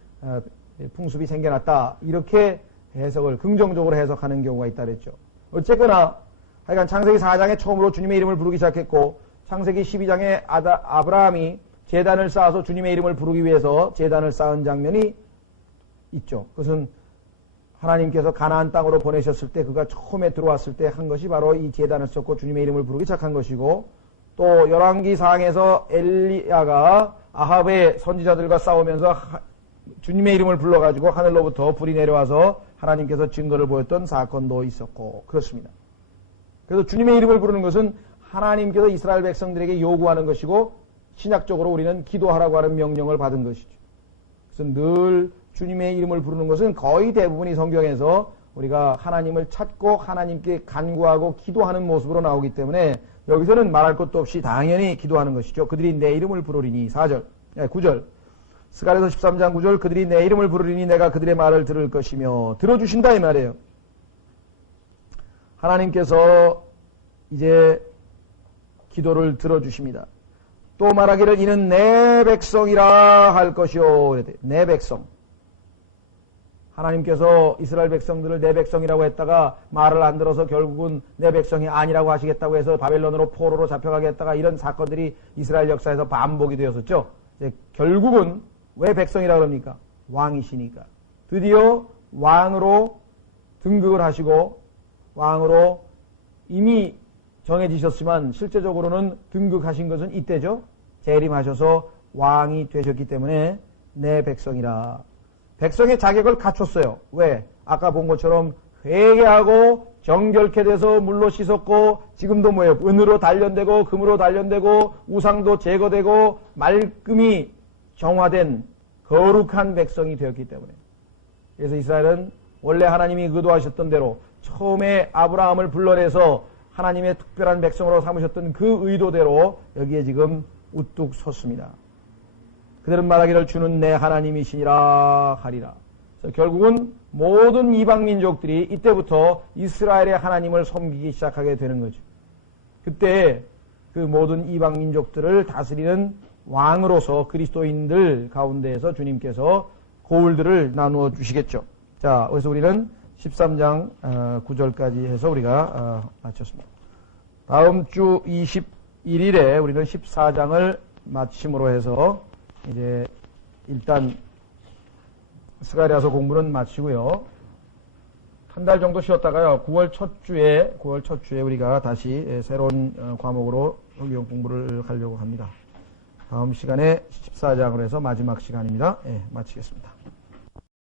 풍습이 생겨났다. 이렇게 해석을 긍정적으로 해석하는 경우가 있다 그랬죠. 어쨌거나 하여간 창세기 4장에 처음으로 주님의 이름을 부르기 시작했고, 창세기 12장에 아브라함이 제단을 쌓아서 주님의 이름을 부르기 위해서 제단을 쌓은 장면이 있죠. 그것은 하나님께서 가나안 땅으로 보내셨을 때 그가 처음에 들어왔을 때 한 것이 바로 이 제단을 쌓고 주님의 이름을 부르기 시작한 것이고, 또 열왕기상에서 엘리야가 아합의 선지자들과 싸우면서 주님의 이름을 불러가지고 하늘로부터 불이 내려와서 하나님께서 증거를 보였던 사건도 있었고 그렇습니다. 그래서 주님의 이름을 부르는 것은 하나님께서 이스라엘 백성들에게 요구하는 것이고, 신약적으로 우리는 기도하라고 하는 명령을 받은 것이죠. 그래서 늘 주님의 이름을 부르는 것은 거의 대부분이 성경에서 우리가 하나님을 찾고 하나님께 간구하고 기도하는 모습으로 나오기 때문에 여기서는 말할 것도 없이 당연히 기도하는 것이죠. 그들이 내 이름을 부르리니 9절 스가랴서 13장 9절 그들이 내 이름을 부르리니 내가 그들의 말을 들을 것이며, 들어주신다 이 말이에요. 하나님께서 이제 기도를 들어주십니다. 또 말하기를 이는 내 백성이라 할 것이요. 내 백성. 하나님께서 이스라엘 백성들을 내 백성이라고 했다가 말을 안 들어서 결국은 내 백성이 아니라고 하시겠다고 해서 바벨론으로 포로로 잡혀가게 했다가 이런 사건들이 이스라엘 역사에서 반복이 되었었죠. 결국은 왜 백성이라고 합니까? 왕이시니까. 드디어 왕으로 등극을 하시고 왕으로 이미 정해지셨지만 실제적으로는 등극하신 것은 이때죠. 재림하셔서 왕이 되셨기 때문에 내 백성이라. 백성의 자격을 갖췄어요. 왜? 아까 본 것처럼 회개하고 정결케 돼서 물로 씻었고, 지금도 뭐예요? 은으로 단련되고 금으로 단련되고 우상도 제거되고 말끔히 정화된 거룩한 백성이 되었기 때문에. 그래서 이스라엘은 원래 하나님이 의도하셨던 대로 처음에 아브라함을 불러내서 하나님의 특별한 백성으로 삼으셨던 그 의도대로 여기에 지금 우뚝 섰습니다. 그들은 말하기를 주는 내 하나님이시니라 하리라. 그래서 결국은 모든 이방 민족들이 이때부터 이스라엘의 하나님을 섬기기 시작하게 되는 거죠. 그때 그 모든 이방 민족들을 다스리는 왕으로서 그리스도인들 가운데에서 주님께서 고울들을 나누어 주시겠죠. 자, 그래서 우리는 13장 9절까지 해서 우리가 마쳤습니다. 다음 주 21일에 우리는 14장을 마침으로 해서 이제 일단 스가랴서 공부는 마치고요. 한 달 정도 쉬었다가요. 9월 첫 주에 우리가 다시 새로운 과목으로 성경 공부를 하려고 합니다. 다음 시간에 14장을 해서 마지막 시간입니다. 마치겠습니다.